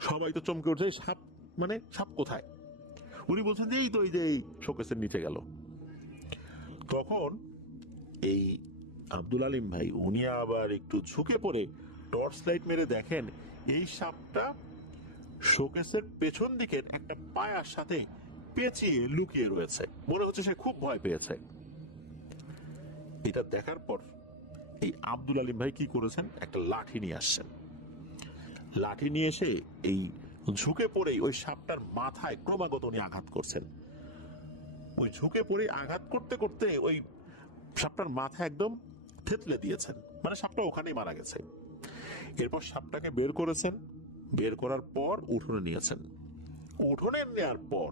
সবাই তো চমকে উঠছে, সাপ মানে সাপ কোথায়? উনি বলছেন যে এই তো এই যে এই শোকেসের নিচে গেল। তখন এই আব্দুল আলিম ভাই উনি আবার একটু ঝুঁকে পড়ে টর্চ লাইট মেরে দেখেন এই সাপটা শোকেসের পেছন দিকের একটা পায়ার সাথে পেঁচিয়ে লুকিয়ে রয়েছে। মনে হচ্ছে সে খুব ভয় পেয়েছে। এটা দেখার পর এই আব্দুল আলিম ভাই কি করেছেন, একটা লাঠি নিয়ে আসছেন। লাঠি নিয়ে এসে এই ঝুঁকে পড়েই ওই সাপটার মাথায় ক্রমাগত উনি আঘাত করছেন। ওই ঝুঁকে পড়ে আঘাত করতে করতে ওই সাপটার মাথা একদম থেতলে দিয়েছেন, মানে সাপটা ওখানেই মারা গেছে। এরপর সাপটাকে বের করেছেন, বের করার পর উঠোনে নিয়েছেন। উঠোনে নেওয়ার পর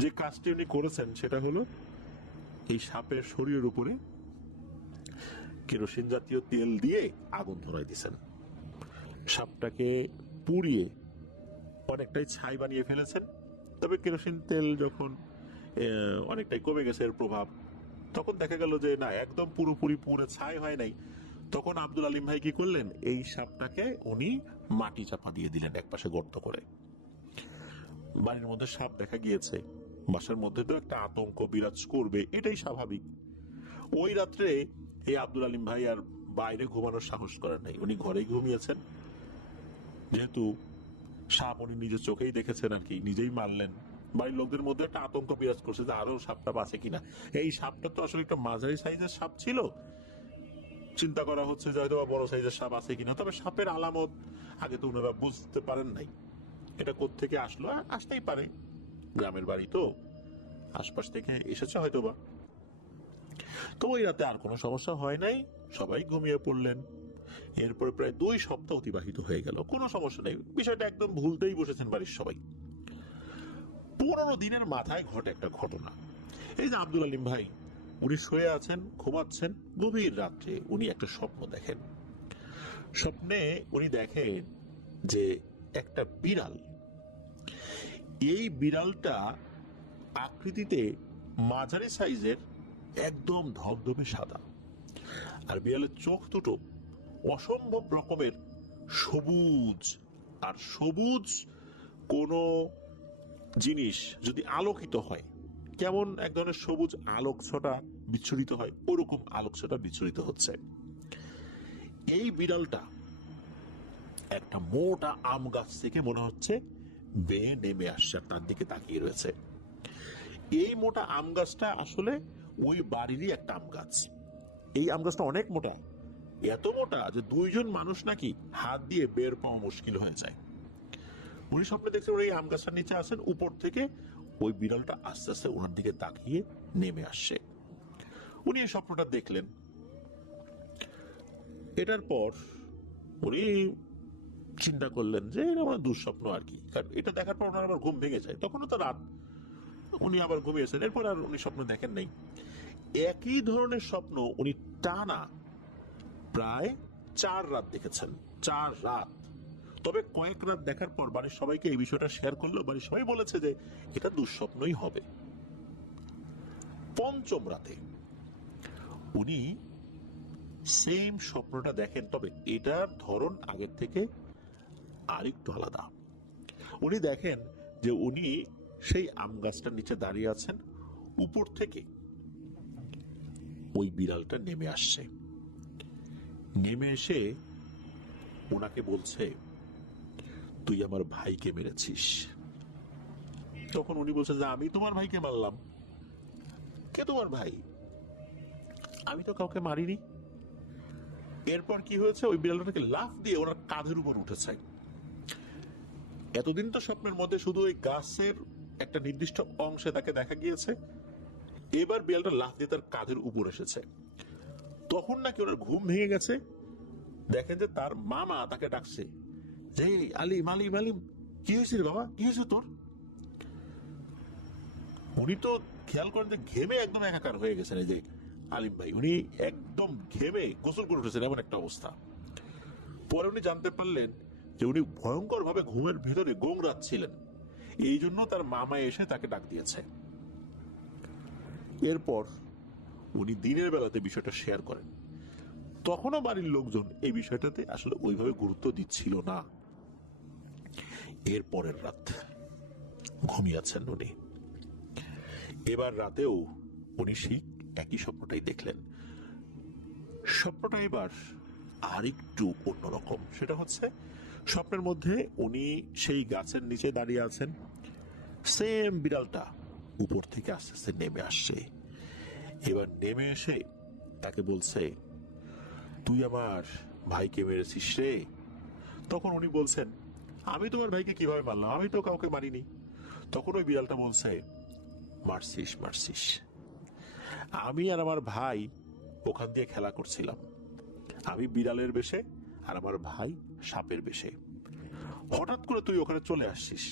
যে কাজটি উনি করেছেন সেটা হলো এই সাপের শরীরের উপরে কেরোসিন জাতীয় তেল দিয়ে আগুন ধরাই দিয়েছেন। সাপটাকে পুড়িয়ে অনেকটাই ছাই বানিয়ে ফেলেছেন। তবে কেরোসিন তেল যখন অনেকটাই কমে গেছে এর প্রভাব, তখন দেখা গেল যে না, একদম পুরোপুরি পুড়ে ছাই হয় নাই। তখন আব্দুল আলিম ভাই কি করলেন, এই সাপটাকে উনি মাটি চাপা দিয়ে দিলেন একপাশে গর্ত করে। বাড়ির মধ্যে সাপ দেখা গিয়েছে, বাসার মধ্যে তো একটা আতঙ্ক বিরাজ করবে, এটাই স্বাভাবিক। ওই রাত্রে এই আব্দুল আলিম ভাই আর বাইরে ঘুমানোর সাহস করেন নাই, উনি ঘরেই ঘুমিয়েছেন। যেহেতু সাপ উনি নিজের চোখেই দেখেছেন আর কি, নিজেই মারলেন। বাড়ির লোকদের মধ্যে একটা আতঙ্ক বিরাজ করছে যে আরো সাপটা আছে কিনা। এই সাপটা তো আসলে একটা মাঝারি সাইজের সাপ ছিল, চিন্তা করা হচ্ছে যে হয়তো বড় সাইজের সাপ আছে কিনা। তবে সাপের আলামত আগে তো ওনারা বুঝতে পারেন নাই, এটা কোত্থেকে আসলো, আসতেই পারে, গ্রামের বাড়ি তো, আশপাশ থেকে এসেছে হয়তোবা। তো ওই রাতে আর কোনো সমস্যা হয় নাই, সবাই ঘুমিয়ে পড়লেন। এরপর প্রায় 2 সপ্তাহ অতিবাহিত হয়ে গেল, কোনো সমস্যা নেই, বিষয়টা একদম ভুলতেই বসেছেন বাড়ির সবাই। 15 দিনের মাথায় ঘটে একটা ঘটনা। এই যে আব্দুল আলিম ভাই, উনি শুয়ে আছেন, ঘুমাচ্ছেন, গভীর রাত্রে উনি একটা স্বপ্ন দেখেন। স্বপ্নে উনি দেখেন যে একটা বিড়াল, এই বিড়ালটা আকৃতিতে মাঝারি সাইজের, একদম ধবধবে সাদা, আর বিড়ালের চোখ দুটো অসম্ভব রকমের সবুজ। আর সবুজ কোন জিনিস যদি আলোকিত হয়, কেমন এক ধরনের সবুজ আলোকছটা বিচ্ছুরিত হয়, ওরকম আলোকছটা বিচ্ছুরিত হচ্ছে। এই বিড়ালটা একটা মোটা আম গাছ থেকে মনে হচ্ছে বেয়ে নেমে আসছে, আর তার দিকে তাকিয়ে রয়েছে। এই মোটা আম গাছটা আসলে ওই বাড়িরই একটা আম গাছ। এই আম গাছটা অনেক মোটা, এত মোটা যে 2 জন মানুষ নাকি হাত দিয়ে বের পাওয়া মুশকিল হয়ে যায়। উনি স্বপ্নে দেখছেন ওই আম গাছটার নিচে আছেন, উপর থেকে ওই বিড়ালটা আস্তে আস্তে ওনার দিকে তাকিয়ে নেমে আসছে। উনি এই স্বপ্নটা দেখলেন। এটার পর উনি চিন্তা করলেন যে এটা আমার দুঃস্বপ্ন আর কি, কারণ এটা দেখার পর ওনার আবার ঘুম ভেঙে যায়, তখনও তো রাত, উনি আবার ঘুমিয়েছেন। এরপর আর উনি স্বপ্ন দেখেন নাই। একই ধরনের স্বপ্ন উনি টানা প্রায় 4 রাত দেখেছেন, 4 রাত। তবে কয়েক রাত দেখার পর বাড়ির সবাইকে এই বিষয়টা শেয়ার করলো, বাড়ির সবাই বলেছে যে এটা দুঃস্বপ্নই হবে। 5ম রাতে উনি সেম স্বপ্নটা দেখেন, তবে এটার ধরন আগের থেকে আরেকটু আলাদা। উনি দেখেন যে উনি সেই আম গাছটার নিচে দাঁড়িয়ে আছেন, উপর থেকে ওই বিড়ালটা নেমে আসছে। নেমে এসে ওনাকে বলছে, তুই আমার ভাইকে মেরেছিস। তখন উনি বলছে যে আমি তোমার ভাইকে মারলাম? কে তোমার ভাই? আমি তো কাউকে মারিনি। এরপর কি হয়েছে, ওই বিড়ালটাকে লাফ দিয়ে ওনার কাঁধের উপর উঠেছে। এতদিন তো স্বপ্নের মধ্যে শুধু ওই গাছের একটা নির্দিষ্ট অংশে তাকে দেখা গিয়েছে, এবার বিড়ালটা লাফ দিয়ে তার কাঁধের উপর এসেছে। তখন নাকি ওনার ঘুম ভেঙে গেছে। দেখেন যে তার মামা তাকে ডাকছে, যে আলিম আলিম আলিম, কি হয়েছে রে বাবা, কি হয়েছে তোর? উনি তো খেয়াল করেন যে ঘেমে একদম একাকার হয়ে গেছেন। এই যে আলিম ভাই, উনি একদম ঘেমে গোসল করে উঠেছেন, এমন একটা অবস্থা। পরে উনি জানতে পারলেন যে উনি ভয়ঙ্কর ভাবে ঘুমের ভিতরে গোংরাচ্ছিলেন, এই জন্য তার মামা এসে তাকে ডাক দিয়েছে। এরপর উনি দিনের বেলাতে বিষয়টা শেয়ার করেন। তখনও বাড়ির লোকজন এই বিষয়টাতে আসলে ওইভাবে গুরুত্ব দিচ্ছিল না। এর পরের রাত ঘুমিয়েছেন উনি। এবার রাতেও উনি সেই একই স্বপ্নটাই দেখলেন। স্বপ্নটা এবার আরেকটু অন্যরকম। সেটা হচ্ছে, স্বপ্নের মধ্যে উনি সেই গাছের নিচে দাঁড়িয়ে আছেন, সেম বিড়ালটা উপর থেকে আস্তে আস্তে নেমে আসছে। এবার নেমে এসে তাকে বলছে, তুই আমার ভাইকে মেরেছিস রে। তখন উনি বলছেন, আমি তোমার ভাইকে কিভাবে মারলাম, আমি তো কাউকে মারিনি। তখন ওই বিড়ালটা বলছে, মারছিস মারছিস, আমি আর আমার ভাই ওখান দিয়ে খেলা করছিলাম, আমি বিড়ালের বেশে আর আমার ভাই সাপের বেশে। হঠাৎ করে তুই ওখানে চলে আসছিস,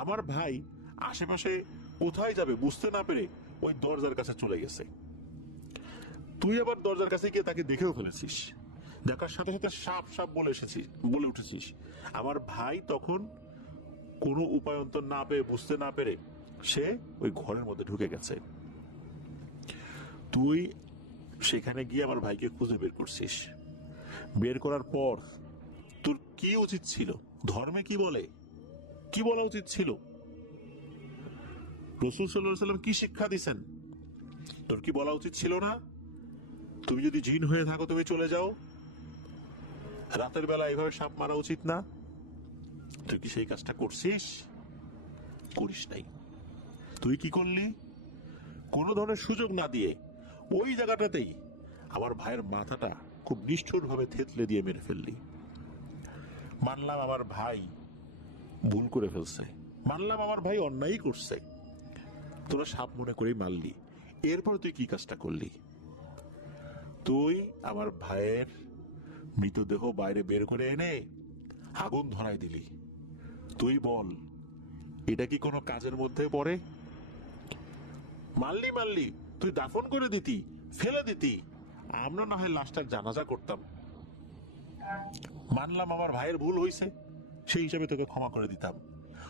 আমার ভাই আশেপাশে কোথায় যাবে বুঝতে না পেরে ওই দরজার কাছে চলে গেছে। তুই আবার দরজার কাছে গিয়ে তাকে দেখেও ফেলেছিস, দেখার সাথে সাথে সাপ সাপ বলে উঠেছিস। আমার ভাই তখন কোনো উপায়ন্তর না পেয়ে, বুঝতে না পেরে সে ওই ঘরের মধ্যে ঢুকে গেছে। তুই সেখানে গিয়ে আমার ভাইকে খুঁজে বের করছিস। বের করার পর তোর কি উচিত ছিল, ধর্মে কি বলে, কি বলা উচিত ছিল, রাসূল সাল্লাল্লাহু আলাইহি ওয়াসাল্লাম কি শিক্ষা দিয়েছেন, তোর কি বলা উচিত ছিল না? তুমি যদি জিন হয়ে থাকো তুমি চলে যাও, রাতের বেলা এইভাবে সাপ মারা উচিত না। তুই কি সেই কাজটা করছিস? করিস নাই। তুই কি করলি? কোনো ধরনের সুযোগ না দিয়ে ওই জায়গাটাতেই আমার ভাইয়ের মাথাটা খুব নিষ্ঠুর ভাবে থেতলে দিয়ে মেরে ফেললি। মানলাম আমার ভাই ভুল করে ফেলছে, মানলাম আমার ভাই অন্যায় করছে, তোরা সাপ মনে করেই মারলি। এরপর তুই কি কাজটা করলি? তুই আমার ভাইয়ের মৃতদেহ বাইরে বের করে এনে আগুন ধরাই দিলি। তুই বল, এটা কি কোনো কাজের মধ্যে পড়ে? মারলি মারলি, তুই দাফন করে দিতি, ফেলে দিতি, আমরা না হয় লাশটার জানাজা করতাম। মানলাম আমার ভাইয়ের ভুল হয়েছে, সেই হিসাবে তোকে ক্ষমা করে দিতাম।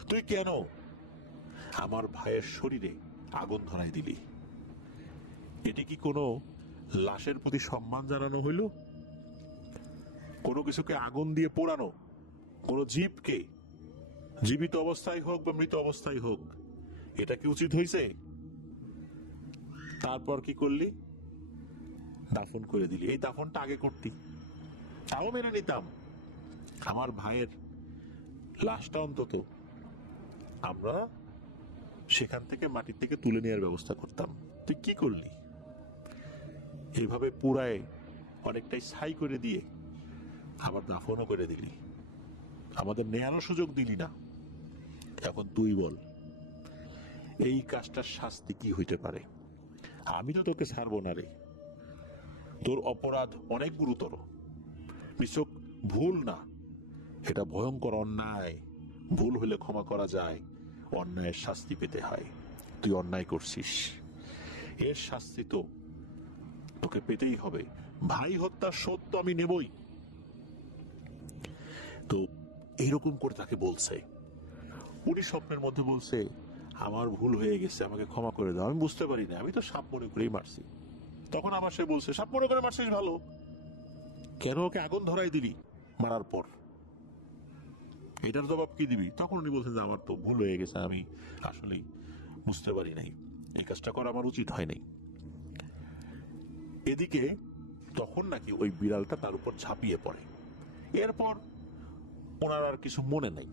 তুই কেন আমার ভাইয়ের শরীরে আগুন ধরাই দিলি? এটি কি কোনো লাশের প্রতি সম্মান জানানো হইল? কোনো কিছুকে আগুন দিয়ে পোড়ানো, কোনো জীবকে, জীবিত অবস্থায় হোক বা মৃত অবস্থায় হোক, এটা কি উচিত হয়েছে? তারপর কি করলি? দাফন করে দিলি। এই দাফনটা আগে করতি, তাও মেনে নিতাম। আমার ভাইয়ের লাশটা অন্তত আমরা সেখান থেকে মাটির থেকে তুলে নেওয়ার ব্যবস্থা করতাম। তুই কি করলি? এইভাবে পুরায় অনেকটাই ছাই করে দিয়ে আবার দাফনও করে দিলি, আমাদের নেয়ারও সুযোগ দিলি না। এখন তুই বল, এই কাজটার শাস্তি কি হইতে পারে? আমি তো তোকে ছাড়বো না রে। তোর অপরাধ অনেক গুরুতর, নিছক ভুল না, এটা ভয়ঙ্কর অন্যায়। ভুল হলে ক্ষমা করা যায়, অন্যায়ের শাস্তি পেতে হয়। তুই অন্যায় করছিস, এর শাস্তি তো তোকে পেতেই হবে। ভাই হত্যার শোধ তো আমি নেবই। তো এইরকম করে তাকে বলছে। উনি স্বপ্নের মধ্যে বলছে, আমার ভুল হয়ে গেছে, আমাকে ক্ষমা করে দাও, আমি বুঝতে পারি না, আমি তো সাপ মনে করেই মারছি। তখন আবার সে বলছে, সাপ মনে করে মারছিস ভালো, কেন ওকে আগুন ধরাই দিলি মারার পর? এটার জবাব কি দিবি? তখন উনি বলছেন যে আমার তো ভুল হয়ে গেছে, আমি আসলেই বুঝতে পারি নাই, এই কাজটা করা আমার উচিত হয় নাই। এদিকে তখন নাকি ওই বিড়ালটা তার উপর ঝাঁপিয়ে পড়ে। এরপর ওনার আর কিছু মনে নাই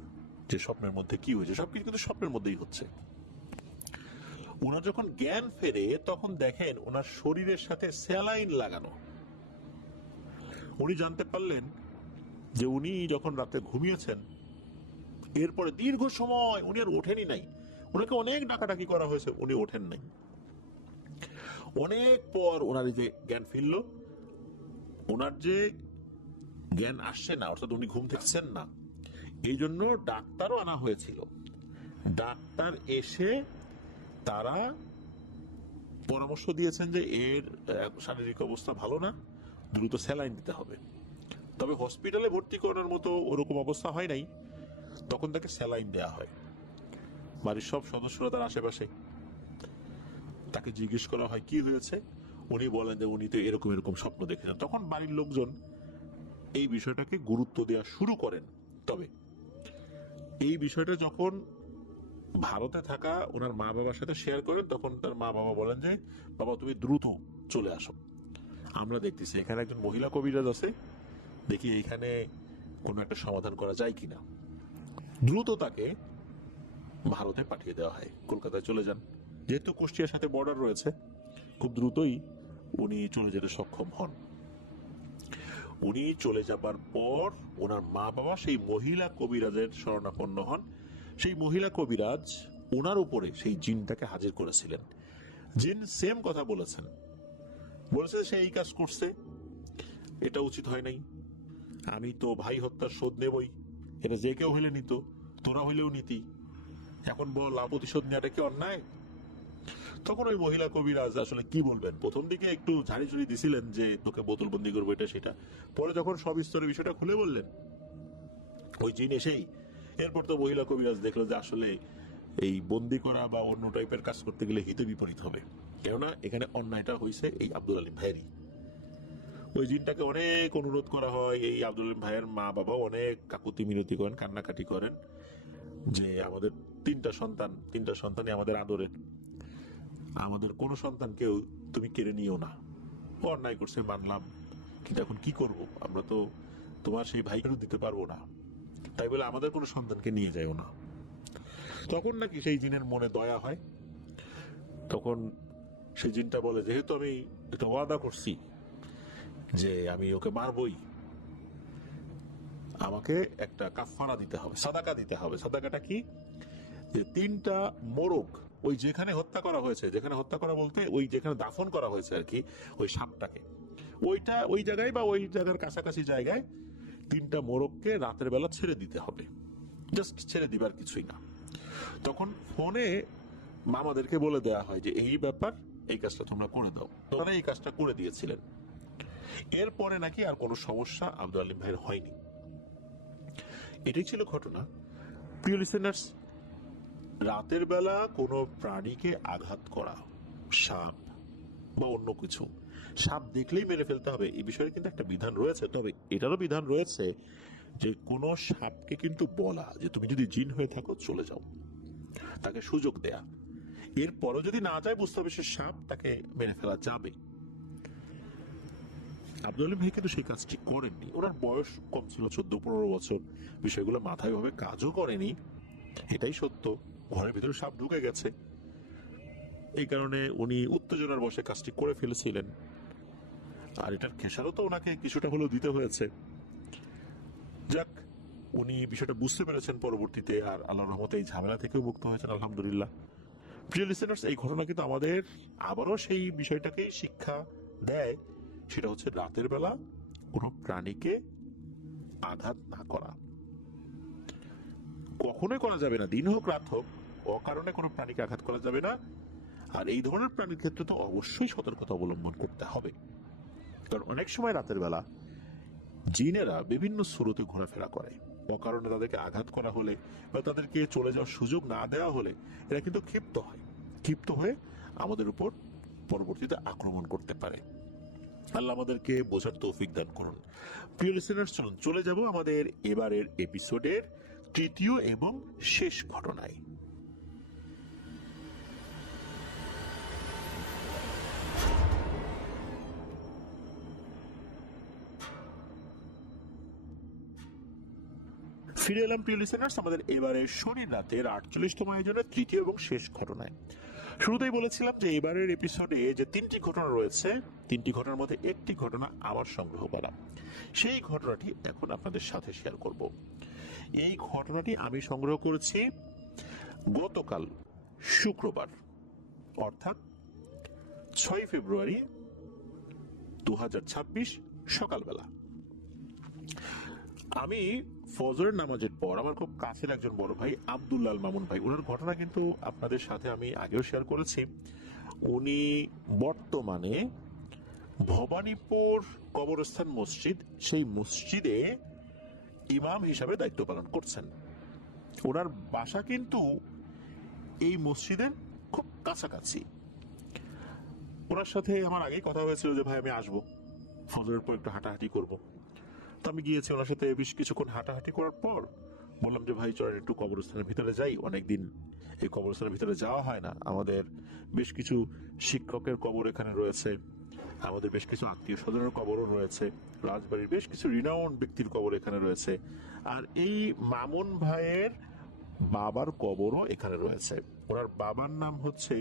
যে স্বপ্নের মধ্যে কি হয়েছে, সবকিছু কিন্তু স্বপ্নের মধ্যেই হচ্ছে। ওনার যখন জ্ঞান ফেরে তখন দেখেন ওনার শরীরের সাথে স্যালাইন লাগানো। উনি জানতে পারলেন যে উনি যখন রাতে ঘুমিয়েছেন, এরপরে দীর্ঘ সময় উনি আর ওঠেনি নাই। ওনাকে অনেক ডাকাডাকি করা হয়েছে, উনি ওঠেন নাই। অনেক পর ওনার যে জ্ঞান ফিরল, ওনার যে জ্ঞান আসছে না, অর্থাৎ উনি ঘুম থেকেছেন না, এই জন্য ডাক্তারও আনা হয়েছিল। ডাক্তার এসে তারা পরামর্শ দিয়েছেন যে এর শারীরিক অবস্থা ভালো না, দ্রুত স্যালাইন দিতে হবে। তবে হসপিটালে ভর্তি করার মতো ওরকম অবস্থা হয় নাই, তখন তাকে স্যালাইন দেয়া হয়। বাড়ির সব সদস্যরা তার আশেপাশে, তাকে জিজ্ঞেস করা হয় কি হয়েছে, উনি বলেন যে উনি তো এরকম এরকম স্বপ্ন দেখেছেন। তখন বাড়ির লোকজন এই বিষয়টাকে গুরুত্ব দেওয়া শুরু করেন। তবে এই বিষয়টা যখন ভারতে থাকা ওনার মা বাবার সাথে শেয়ার করেন, তখন তার মা বাবা বলেন যে বাবা তুমি দ্রুত চলে আসো, আমরা দেখতেছি এখানে একজন মহিলা কবিরাজ আছে, দেখি এখানে কোনো একটা সমাধান করা যায় কিনা। দ্রুত তাকে ভারতে পাঠিয়ে দেওয়া হয়, কলকাতায় চলে যান। যেহেতু কুষ্টিয়ার সাথে বর্ডার রয়েছে, খুব দ্রুতই উনি চলে যেতে সক্ষম হন। উনি চলে যাবার পর ওনার মা বাবা সেই মহিলা কবিরাজের শরণাপন্ন হন। সেই মহিলা কবিরাজ ওনার উপরে সেই জিনটাকে হাজির করেছিলেন। জিন সেম কথা বলেছেন, বলেছে সে এই কাজ করছে, এটা উচিত হয় নাই, আমি তো ভাই হত্যার শোধ নেবই, এটা যে কেউ হইলে নিত, তোরা হইলেও নীতি, এখন বল প্রতিশোধ নেওয়াটা কি অন্যায়? তখন ওই মহিলা কবিরাজ আসলে কি বলবেন, প্রথম দিকে একটু ঝাড়ি ঝুড়ি দিছিলেন যে তোকে বোতলবন্দি করবো এটা সেটা, পরে যখন সব স্তরে বিষয়টা খুলে বললেন ওই জিন এসেই, এরপর তো মহিলা কবিরাজ দেখলো যে আসলে এই বন্দি করা বা অন্য টাইপের কাজ করতে গেলে হিতে বিপরীত হবে, কেননা এখানে অন্যায়টা হয়েছে এই আব্দুল আলিম ভাইয়েরই। ওই জিনটাকে অনেক অনুরোধ করা হয়, এই আব্দুল আলিম ভাইয়ের মা বাবা অনেক কাকুতি মিনতি করেন, কান্নাকাটি করেন যে আমাদের তিনটা সন্তানই আমাদের আদরের, আমাদের কোনো সন্তানকেও তুমি কেড়ে নিও না, অন্যায় করছে মানলাম, কিন্তু এখন কি করব, আমরা তো তোমার সেই ভাই ফেরত দিতে পারবো না, তাই বলে আমাদের কোনো সন্তানকে নিয়ে যাও না। তখন নাকি সেই জিনের মনে দয়া হয়। তখন সেই জিনটা বলে, যেহেতু আমি একটা ওয়াদা করছি যে আমি ওকে মারবই, আমাকে একটা কাফারা দিতে হবে, সাদাকা দিতে হবে। সাদাকাটা কি? যে 3টা মোরগ, ওই যেখানে হত্যা করা হয়েছে, যেখানে হত্যা করা বলতে ওই যেখানে দাফন করা হয়েছে আর কি ওই সাপটাকে, ওইটা ওই জায়গায় বা ওই জায়গার কাছাকাছি জায়গায় 3টা মোরগকে রাতের বেলা ছেড়ে দিতে হবে, জাস্ট ছেড়ে দিবার কিছুই না। তখন ফোনে মামাদেরকে বলে দেওয়া হয় যে এই ব্যাপার, এই কাজটা তোমরা করে দাও। তারা এই কাজটা করে দিয়েছিলেন। এরপরে নাকি আর কোনো সমস্যা আব্দুল আলিম ভাইয়ের হয়নি। এটাই ছিল ঘটনা। প্রিয় লিসেনার্স, রাতের বেলা কোনো প্রাণীকে আঘাত করা, সাপ বা অন্য কিছু, সাপ দেখলেই মেরে ফেলতে হবে এই বিষয়ে কিন্তু একটা বিধান রয়েছে। তবে এটারও বিধান রয়েছে যে কোনো সাপকে কিন্তু বলা যে তুমি যদি জিন হয়ে থাকো চলে যাও, তাকে সুযোগ দেয়া। এরপরও যদি না যায়, বুঝতে হবে সে সাপ, তাকে মেরে ফেলা যাবে। আব্দুল আলিম ভাই কিন্তু সেই কাজটি করেননি। ওনার বয়স কম ছিল, 14-15 বছর, বিষয়গুলো মাথায় ভাবে কাজও করেনি, এটাই সত্য। ঘরের ভিতরে সাপ ঢুকে গেছে, এই কারণে উনি উত্তেজনার বশে কাজটি করে ফেলেছিলেন, আর এটার খেসারও তো ওনাকে কিছুটা হলেও দিতে হয়েছে। যাক, উনি বিষয়টা বুঝতে পেরেছেন পরবর্তীতে, আর আল্লাহর রহমতে এই ঝামেলা থেকেও মুক্ত হয়েছেন, আলহামদুলিল্লাহ। প্রিয় লিসেনার্স, এই ঘটনা কিন্তু আমাদের আবারও সেই বিষয়টাকেই শিক্ষা দেয়, সেটা হচ্ছে রাতের বেলা কোনো প্রাণীকে আঘাত না করা কখনোই করা যাবে না। দিন হোক রাত হোক, অকারণে কোনো প্রাণীকে আঘাত করা যাবে না। আর এই ধরনের প্রাণীর ক্ষেত্রে তো অবশ্যই সতর্কতা অবলম্বন করতে হবে, কারণ অনেক সময় রাতের বেলা জিনেরা বিভিন্ন স্রোতে ঘোরাফেরা করে। অকারণে তাদেরকে আঘাত করা হলে বা তাদেরকে চলে যাওয়ার সুযোগ না দেওয়া হলে এরা কিন্তু ক্ষিপ্ত হয়, ক্ষিপ্ত হয়ে আমাদের উপর পরবর্তীতে আক্রমণ করতে পারে। আল্লাহ আমাদেরকে বোঝার তৌফিক দান করুন। প্রিয় লিসেনার্স, চলুন চলে যাব আমাদের এবারের এপিসোডের 3য় এবং শেষ ঘটনায়। ফিরে এলাম প্রিয় লিসেনার্স আমাদের এবারের শনির রাতের 48তম আয়োজনের 3য় এবং শেষ ঘটনায়। শুরুতেই বলেছিলাম যে এবারের এপিসোডে যে 3টি ঘটনা রয়েছে, 3টি ঘটনার মধ্যে একটি ঘটনা আমার সংগ্রহ করা। সেই ঘটনাটি এখন আপনাদের সাথে শেয়ার করব। এই ঘটনাটি আমি সংগ্রহ করেছি গতকাল শুক্রবার, অর্থাৎ 6 ফেব্রুয়ারি 2026 সকালবেলা। আমি ফজরের নামাজের পর আমার খুব কাছের একজন বড় ভাই আব্দুল্লাহ মামুন ভাই, ওনার ঘটনা কিন্তু আপনাদের সাথে আমি আগেও শেয়ার করেছি। উনি বর্তমানে ভবানীপুর কবরস্থান মসজিদ, সেই মসজিদে ইমাম হিসাবে দায়িত্ব পালন করছেন। ওনার বাসা কিন্তু এই মসজিদের খুব কাছাকাছি। ওনার সাথে আমার আগেই কথা হয়েছিল যে ভাই আমি আসবো, ফজরের পর একটু হাঁটাহাঁটি করবো। তো আমি গিয়েছি ওনার সাথে, বেশ কিছুক্ষণ হাঁটাহাঁটি করার পর বললাম যে ভাই চলেন একটু কবরস্থানের ভিতরে যাই, অনেকদিন এই কবরস্থানের ভিতরে যাওয়া হয় না। আমাদের বেশ কিছু শিক্ষকের কবর এখানে রয়েছে, আমাদের বেশ কিছু আত্মীয় স্বজনের কবরও রয়েছে, রাজবাড়ির বেশ কিছু রিনাউন্ড ব্যক্তির কবর এখানে রয়েছে, আর এই মামুন ভাইয়ের বাবার কবরও এখানে রয়েছে। ওনার বাবার নাম হচ্ছে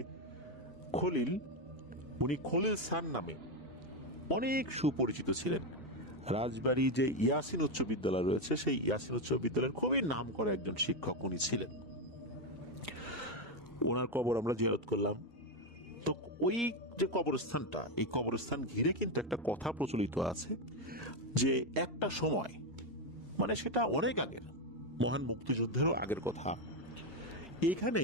খলিল, উনি খলিল স্যার নামে অনেক সুপরিচিত ছিলেন। রাজবাড়ি যে ইয়াসিন উচ্চ বিদ্যালয় রয়েছে, সেই ইয়াসিন উচ্চ বিদ্যালয়ের খুবই নাম করা একজন শিক্ষক উনি ছিলেন। ওনার কবর আমরা জিয়ারত করলাম। তো ওই যে কবরস্থানটা, এই কবরস্থান ঘিরে কিন্তু একটা কথা প্রচলিত আছে যে একটা সময়, মানে সেটা অনেক আগের, মহান মুক্তিযুদ্ধেরও আগের কথা, এখানে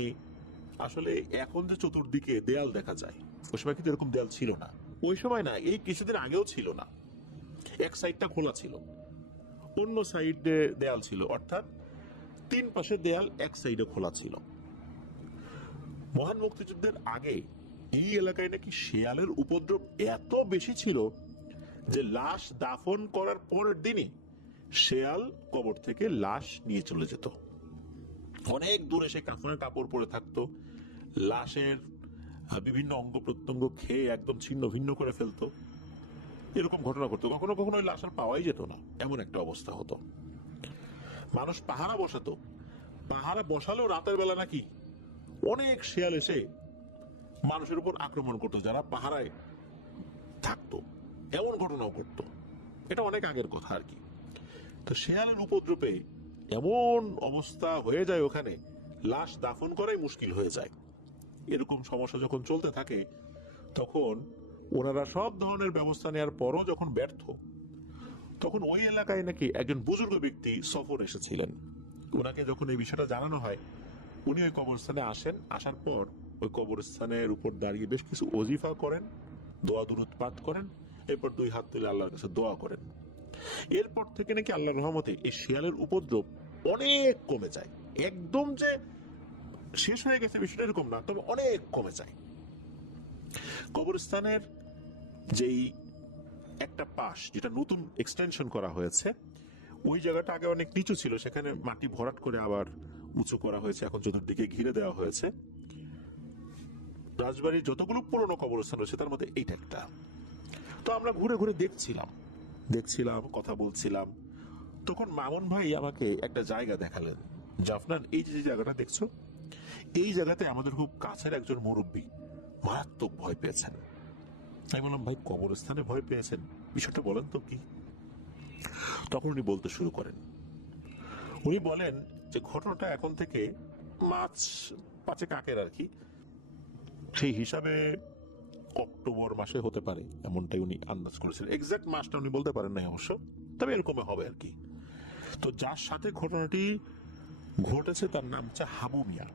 আসলে এখন যে চতুর্দিকে দেয়াল দেখা যায়, ওই সময় কিন্তু এরকম দেয়াল ছিল না। ওই সময় না, এই কিছুদিন আগেও ছিল না। এক সাইডটা খোলা ছিল, অন্য সাইডে দেয়াল ছিল, অর্থাৎ 3 পাশে দেয়াল, এক সাইডে খোলা ছিল। মহান মুক্তিযুদ্ধের আগে এই এলাকায় নাকি শেয়ালের উপদ্রব এত বেশি ছিল যে লাশ দাফন করার পরের দিনই শেয়াল কবর থেকে লাশ নিয়ে চলে যেত। অনেক দূরে সে কাফনের কাপড় পরে থাকতো, লাশের বিভিন্ন অঙ্গ প্রত্যঙ্গ খেয়ে একদম ছিন্ন ভিন্ন করে ফেলতো। এরকম ঘটনা ঘটতো, কখনো কখনো ওই লাশ আর পাওয়াই যেত না, এমন একটা অবস্থা হতো। মানুষ পাহারা বসাতো, পাহারা বসালেও রাতের বেলা নাকি অনেক শেয়াল এসে মানুষের উপর আক্রমণ করতো যারা পাহারায় থাকতো, এমন ঘটনাও ঘটতো। এটা অনেক আগের কথা আর কি। তো শেয়ালের উপদ্রবে এমন অবস্থা হয়ে যায় ওখানে, লাশ দাফন করাই মুশকিল হয়ে যায়। এরকম সমস্যা যখন চলতে থাকে তখন ওনারা সব ধরনের ব্যবস্থা নেওয়ার পরও যখন ব্যর্থ, তখন ওই এলাকায় নাকি একজন বুজুর্গ ব্যক্তি সফর এসেছিলেন। ওনাকে যখন এই বিষয়টা জানানো হয়, উনি ওই কবরস্থানে আসেন। আসার পর ওই কবরস্থানের উপর দাঁড়িয়ে বেশ কিছু ওজিফা করেন, দোয়া দুরূদ পাঠ করেন, এরপর দুই হাত তুলে আল্লাহর কাছে দোয়া করেন। এরপর থেকে নাকি আল্লাহর রহমতে এই শিয়ালের উপদ্রব অনেক কমে যায়। একদম যে শেষ হয়ে গেছে বিষয়টা এরকম না, তবে অনেক কমে যায়। কবরস্থানের যেই একটা পাশ যেটা নতুন এক্সটেনশন করা হয়েছে, ওই জায়গাটা আগে অনেক নিচু ছিল, সেখানে মাটি ভরাট করে আবার উঁচু করা হয়েছে, এখন চতুর্দিকে ঘিরে দেওয়া হয়েছে। রাজবাড়ির যতগুলো পুরনো কবরস্থান রয়েছে তার মধ্যে এইটা একটা। তো আমরা ঘুরে ঘুরে দেখছিলাম, কথা বলছিলাম। তখন মামুন ভাই আমাকে একটা জায়গা দেখালেন। জাফনান, এই যে জায়গাটা দেখছো, এই জায়গাতে আমাদের খুব কাছের একজন মুরব্বী মারাত্মক ভয় পেয়েছেন। আমি বললাম, ভাই কবরস্থানে ভয় পেয়েছেন, বিষয়টা বলেন তো কি। তখন উনি বলতে শুরু করেন। উনি বলেন যে ঘটনাটা এখন থেকে মাস 5 আগের আর কি, সেই হিসাবে অক্টোবর মাসে হতে পারে, এমনটাই উনি আন্দাজ করেছিলেন। এক্সাক্ট মাসটা উনি বলতে পারেন না অবশ্য, তবে এরকম হবে আর কি। তো যার সাথে ঘটনাটি ঘটেছে তার নাম হচ্ছে হাবু মিয়া।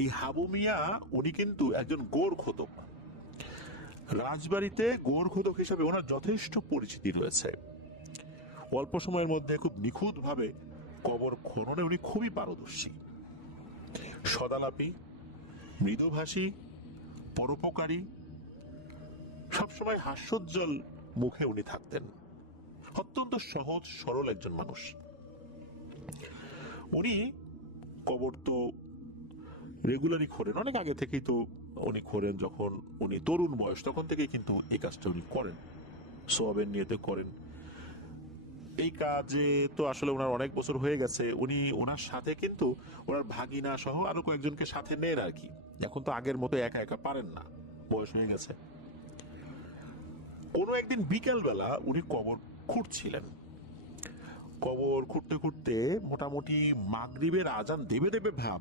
এই হাবু মিয়া উনি কিন্তু একজন গোরখোদক। রাজবাড়িতে গোরখোদক হিসাবে ওনার যথেষ্ট পরিচিতি রয়েছে। অল্প সময়ের মধ্যে খুব নিখুঁত ভাবে কবর খননে উনি খুবই পারদর্শী। সদালাপী, মৃদুভাষী, পরোপকারী, সবসময় হাস্যোজ্জ্বল মুখে উনি থাকতেন। অত্যন্ত সহজ সরল একজন মানুষ। উনি কবর তো রেগুলারই খোঁড়েন, অনেক আগে থেকেই তো উনি খোঁড়েন। যখন উনি তরুণ বয়স তখন থেকেই কিন্তু এই কাজটা উনি করেন, সওয়াবের নিয়তে করেন। এই কাজে তো আসলে ওনার অনেক বছর হয়ে গেছে। উনি ওনার সাথে কিন্তু ওনার ভাগিনা সহ আরো কয়েকজনকে সাথে নেন আর কি। এখন তো আগের মতো একা একা পারেন না, বয়স হয়ে গেছে। কোনো একদিন বিকেল বেলা উনি কবর খুঁড়ছিলেন। কবর খুঁড়তে খুঁড়তে মোটামুটি মাগরিবের আজান দেবে দেবে ভাব,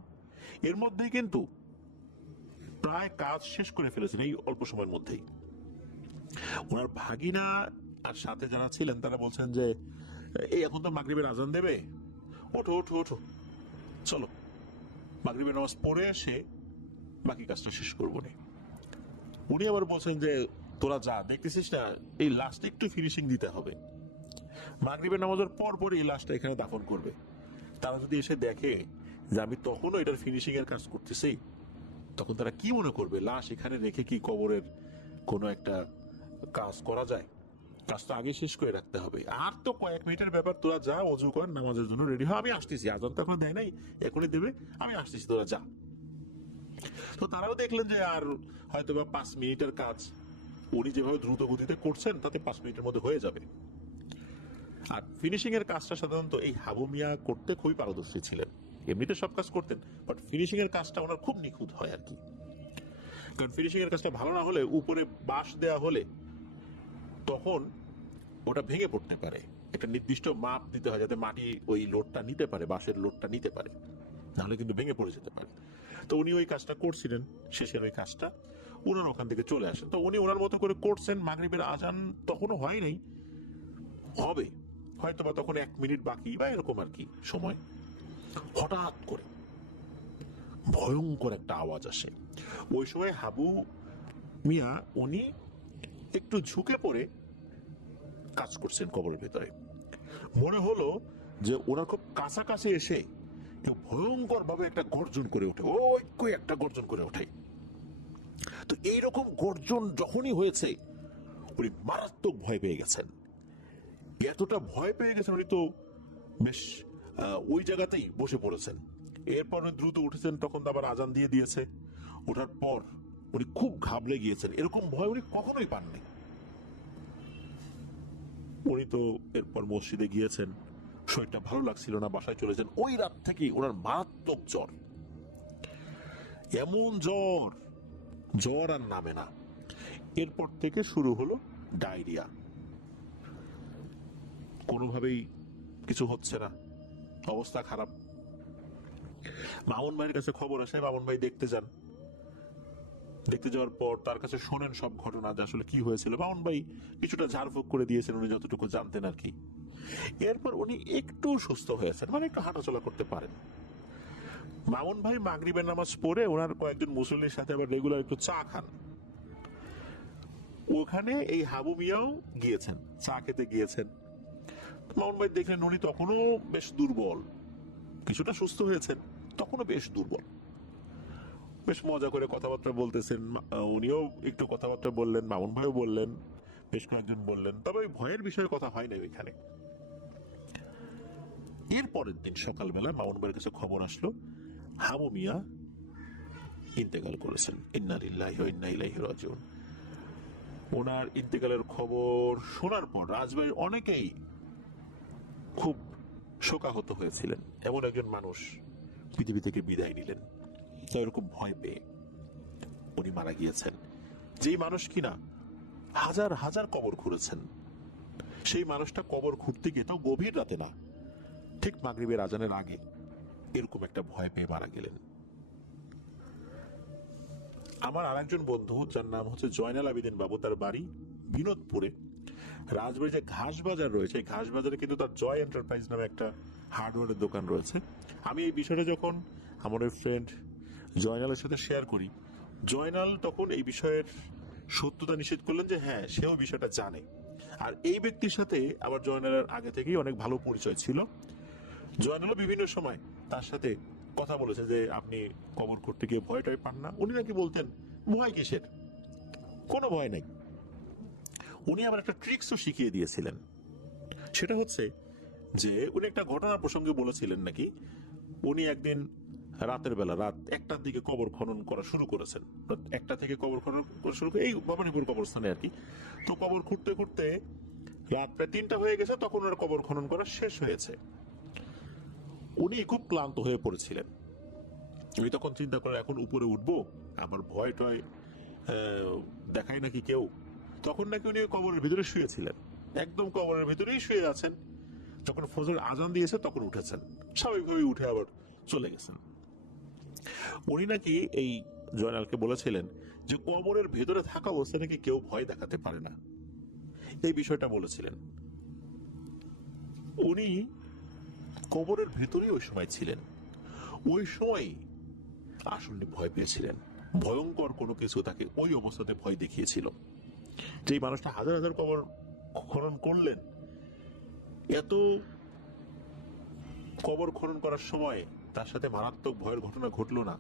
এর মধ্যেই কিন্তু প্রায় কাজ শেষ করে ফেলেছেন এই অল্প সময়ের মধ্যেই। ওনার ভাগিনা আর সাথে যারা ছিলেন তারা বলছেন যে এই এখন তো মাগরিবের আজান দেবে, ওঠো ওঠো ওঠো, চলো মাগরিবের নামাজ পড়ে এসে বাকি কাজটা শেষ করবো না। উনি আবার বলছেন যে তোরা যা, দেখতেছিস না এই লাশটা একটু ফিনিশিং দিতে হবে, মাগরিবের নামাজের পর পর এই লাশটা এখানে দাফন করবে। তারা যদি এসে দেখে যে আমি তখনও এটার ফিনিশিং এর কাজ করতেছি, তখন তারা কি মনে করবে, লাশ এখানে রেখে কি কবরের কোনো একটা কাজ করা যায়? কাজটা আগে শেষ করে রাখতে হবে। আর তো কয়েক মিনিটের ব্যাপার, তোরা যা অজু কর, নামাজের জন্য রেডি হয়, আমি আসতেছি, আজান তো এখন দেয় নাই, এখনই দেবে, আমি আসতেছি, তোরা যা। তো তারাও দেখলেন যে আর হয়তো বা 5 মিনিটের কাজ উনি যেভাবে দ্রুত গতিতে করছেন তাতে 5 মিনিটের মধ্যে হয়ে যাবে। আর ফিনিশিং এর কাজটা সাধারণত এই হাবু মিয়া করতে খুবই পারদর্শী ছিলেন। এমনিতে সব কাজ করতেন, বাট ফিনিশিং এর কাজটা ওনার খুব নিখুঁত হয় আর কি। কারণ ফিনিশিং এর কাজটা ভালো না হলে, উপরে বাঁশ দেয়া হলে তখন ওটা ভেঙে পড়তে পারে। একটা নির্দিষ্ট মাপ দিতে হয় যাতে মাটি ওই লোডটা নিতে পারে, বাঁশের লোডটা নিতে পারে, নাহলে কিন্তু ভেঙে পড়ে যেতে পারে। তো উনি ওই কাজটা করছিলেন, শেষের ওই কাজটা উনার ওখান থেকে চলে আসেন। তো উনি ওনার মতো করে করছেন, মাগরিবের আজান তখনও হয় নাই, হবে হয়তো বা তখন 1 মিনিট বাকি বা এরকম আর কি সময়। হঠাৎ করে ভয়ঙ্কর একটা আওয়াজ আসে। ওই সময় হাবু মিয়া উনি একটু ঝুঁকে পড়ে কাজ করছেন কবরের ভেতরে। মনে হলো যে ওনার খুব কাছাকাছি এসে কেউ ভয়ঙ্কর ভাবে একটা গর্জন করে ওঠে, ওই কই একটা গর্জন করে ওঠে। তো এইরকম গর্জন যখনই হয়েছে উনি মারাত্মক ভয় পেয়ে গেছেন। এতটা ভয় পেয়ে গেছেন উনি তো বেশ ওই জায়গাতেই বসে পড়েছেন। এরপর উনি দ্রুত উঠেছেন, তখন তো আবার আজান দিয়ে দিয়েছে। ওঠার পর উনি খুব ঘাবড়ে গিয়েছেন, এরকম ভয় উনি কখনোই পাননি। উনি তো এরপর মসজিদে গিয়েছেন, শরীরটা ভালো লাগছিল না, বাসায় চলেছেন। ওই রাত থেকেই ওনার মারাত্মক জ্বর, এমন জ্বর, জ্বর আর নামে না। এরপর থেকে শুরু হলো ডায়রিয়া, কোনোভাবেই কিছু হচ্ছে না, অবস্থা খারাপ। মামুন ভাইয়ের কাছে খবর আসে, মামুন ভাই দেখতে যান। দেখতে যাওয়ার পর তার কাছে শোনেন সব ঘটনা, যে আসলে কি হয়েছিল। মামুন ভাই কিছুটা ঝাড়ফুঁক করে দিয়েছেন, উনি যতটুকু জানতেন আর কি। এরপর উনি একটু সুস্থ হয়েছেন, মানে একটু হাঁটাচলা করতে পারেন। মামুন ভাই মাগরিবের নামাজ পড়ে ওনার কয়েকজন মুসল্লির সাথে আবার রেগুলার একটু চা খান। ওখানে এই হাবু মিয়াও গিয়েছেন, চা খেতে গিয়েছেন। মামুন ভাই দেখলেন উনি তখনও বেশ দুর্বল, কিছুটা সুস্থ হয়েছেন, তখনও বেশ দুর্বল। বেশ মজা করে কথাবার্তা বলতেছেন, উনিও একটু কথাবার্তা বললেন, মামুন ভাইও বললেন, বেশ কয়েকজন বললেন। তবে ওই ভয়ের বিষয়ে কথা হয় না ওইখানে। এর পরের দিন সকালবেলা মামুন ভাইয়ের কাছে খবর আসলো হাবু মিয়া ইন্তেকাল করেছেন। ইন্না লিল্লাহি ওয়া ইন্না ইলাইহি রাজিউন। ওনার ইন্তেকালের খবর শোনার পর রাজবাড়ির অনেকেই খুব শোকাহত হয়েছিলেন। এমন একজন মানুষ পৃথিবী থেকে বিদায় নিলেন, তাই এরকম ভয় পেয়ে উনি মারা গিয়েছেন। যেই মানুষ কিনা হাজার হাজার কবর খুঁড়েছেন, সেই মানুষটা কবর খুঁড়তে গিয়ে, তাও গভীর রাতে না, ঠিক মাগরিবের আজানের আগে এরকম একটা ভয় পেয়ে মারা গেলেন। আমার আরেকজন বন্ধু, যার নাম হচ্ছে জয়নাল আবেদিন বাবু, তার বাড়ি বিনোদপুরে। রাজবাড়ি যে ঘাস বাজার রয়েছে, এই ঘাস বাজারে কিন্তু তার জয় এন্টারপ্রাইজ নামে একটা হার্ডওয়্যারের দোকান রয়েছে। আমি এই বিষয়টা যখন আমার ওই ফ্রেন্ড জয়নালের সাথে শেয়ার করি, জয়নাল তখন এই বিষয়ের সত্যতা নিশ্চিত করলেন যে হ্যাঁ, সেও বিষয়টা জানে। আর এই ব্যক্তির সাথে আবার জয়নালের আগে থেকেই অনেক ভালো পরিচয় ছিল। জয়নালও বিভিন্ন সময় তার সাথে কথা বলেছে যে আপনি কবর করতে গিয়ে ভয়টাই পান না। উনি নাকি বলতেন ভয় কিসের, কোনো ভয় নাই। উনি আবার একটা ট্রিক্সও শিখিয়ে দিয়েছিলেন। সেটা হচ্ছে যে উনি একটা ঘটনার প্রসঙ্গে বলেছিলেন নাকি, উনি একদিন রাতের বেলা, রাত 1টার দিকে কবর খনন করা শুরু করেছেন। 1টা থেকে কবর খনন করা শুরু করে এই ভবানীপুর কবরস্থানে আর কি। তো কবর খুঁড়তে খুঁড়তে রাত প্রায় 3টা হয়ে গেছে, তখন ওনার কবর খনন করা শেষ হয়েছে। উনি খুব ক্লান্ত হয়ে পড়েছিলেন। উনি তখন চিন্তা করেন এখন উপরে উঠবো, আবার ভয় টয় দেখায় নাকি কেউ। তখন নাকি উনি কবরের ভিতরে শুয়েছিলেন, একদম কবরের ভিতরেই শুয়ে আছেন। যখন ফজর আজান দিয়েছে তখন উঠেছেন, স্বাভাবিকভাবে উঠে আবার চলে গেছেন। উনি নাকি এই জয়নালকে বলেছিলেন যে কবরের ভেতরে থাকা অবস্থায় নাকি কেউ ভয় দেখাতে পারে না, এই বিষয়টা বলেছিলেন। উনি কবরের ভেতরেই ওই সময় ছিলেন, ওই সময় আসলে ভয় পেয়েছিলেন। ভয়ঙ্কর কোনো কিছু তাকে ওই অবস্থাতে ভয় দেখিয়েছিল। যে মানুষটা হাজার হাজার কবর খনন করলেন, এত কবর খনন করার সময় তার সাথে মারাত্মক ভয়ের ঘটনা ঘটলো না,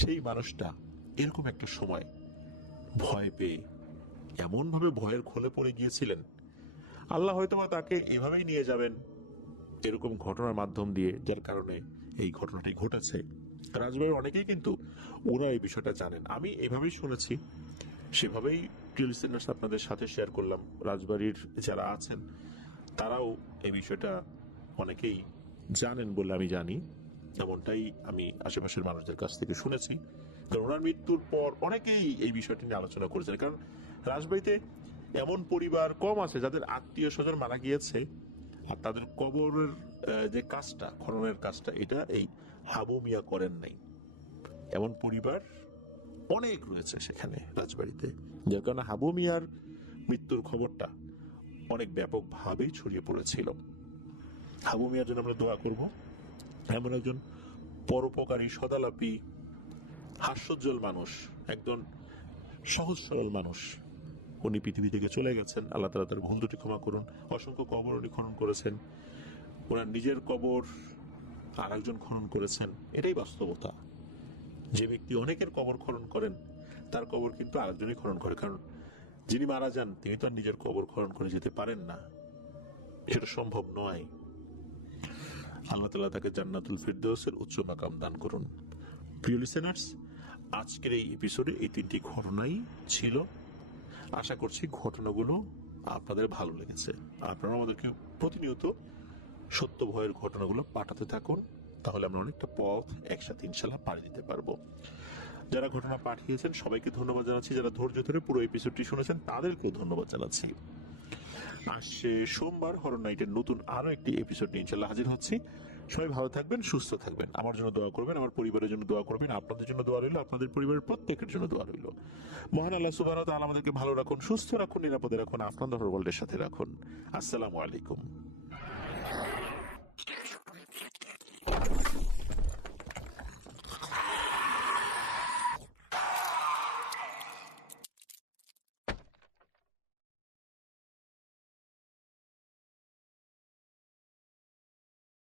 সেই মানুষটা এরকম একটা সময় ভয় পেয়ে এমন ভাবে ভয়ের খোলে পড়ে গিয়েছিলেন, আল্লাহ হয়তো তাকে এভাবেই নিয়ে যাবেন এরকম ঘটনার মাধ্যম দিয়ে, যার কারণে এই ঘটনাটি ঘটেছে। রাজবাড়ির অনেকেই কিন্তু ওরা এই বিষয়টা জানেন, আমি এভাবেই শুনেছি, সেভাবেই লিসেনার্স আপনাদের সাথে শেয়ার করলাম। রাজবাড়ির যারা আছেন তারাও এই বিষয়টা অনেকেই জানেন বলে আমি জানি, এমনটাই আমি আশেপাশের মানুষদের কাছ থেকে শুনেছি। কারণ ওনার মৃত্যুর পর অনেকেই এই বিষয়টি নিয়ে আলোচনা করেছেন। কারণ রাজবাড়িতে এমন পরিবার কম আছে যাদের আত্মীয় স্বজন মারা গিয়েছে, আর তাদের কবরের যে কাজটা, খননের কাজটা, এটা এই হাবু মিয়া করেন নাই, এমন পরিবার অনেক রয়েছে সেখানে রাজবাড়িতে। যার কারণে হাবু মিয়ার মৃত্যুর খবরটা অনেক ব্যাপকভাবেই ছড়িয়ে পড়েছিল। হাবু মিয়ার জন্য আমরা দোয়া করব। এমন একজন পরোপকারী, সদালাপী, হাস্যোজ্জ্বল মানুষ, একজন সহজ সরল মানুষ, উনি পৃথিবী থেকে চলে গেছেন। আল্লাহ তাআলা তার ভুল ত্রুটি ক্ষমা করুন। অসংখ্য কবর উনি খনন করেছেন, ওনার নিজের কবর আর একজন খনন করেছেন, এটাই বাস্তবতা। যে ব্যক্তি অনেকের কবর খনন করেন, তার কবর কিন্তু আরেকজনই খনন করে। কারণ যিনি মারা যান তিনি তো আর নিজের কবর খনন করে যেতে পারেন না, সেটা সম্ভব নয়। আল্লাহ তাআলা তাকে জান্নাতুল ফিরদৌসের উচ্চ মাকাম দান করুন। প্রিয় লিসেনার্স, আজকের এই এপিসোডে এই 3টি ঘটনাই ছিল। আশা করছি ঘটনাগুলো আপনাদের ভালো লেগেছে। আপনারা আমাদেরকে প্রতিনিয়ত সত্য ভয়ের ঘটনাগুলো পাঠাতে থাকুন, তাহলে আমরা অনেকটা পথ একসাথে ইনশাল্লাহ পাড়ি দিতে পারবো। যারা ঘটনা পাঠিয়েছেন সবাইকে ধন্যবাদ জানাচ্ছি, যারা ধৈর্য ধরে পুরো এপিসোডটি শুনেছেন তাদেরকেও ধন্যবাদ জানাচ্ছি। আসছে সোমবার হরর নাইটের নতুন আরো একটি এপিসোড নিয়ে ইনশাল্লাহ হাজির হচ্ছি। সবাই ভালো থাকবেন, সুস্থ থাকবেন, আমার জন্য দোয়া করবেন, আমার পরিবারের জন্য দোয়া করবেন, আপনাদের জন্য দোয়া রইল, আপনাদের পরিবারের প্রত্যেকের জন্য দোয়া রইল। মহান আল্লাহ সুবহানাহু ওয়া তাআলা আমাদেরকে ভালো রাখুন, সুস্থ রাখুন, নিরাপদে রাখুন, আপনাদের হরর ওয়ার্ল্ডের সাথে রাখুন। আসসালামু আলাইকুম।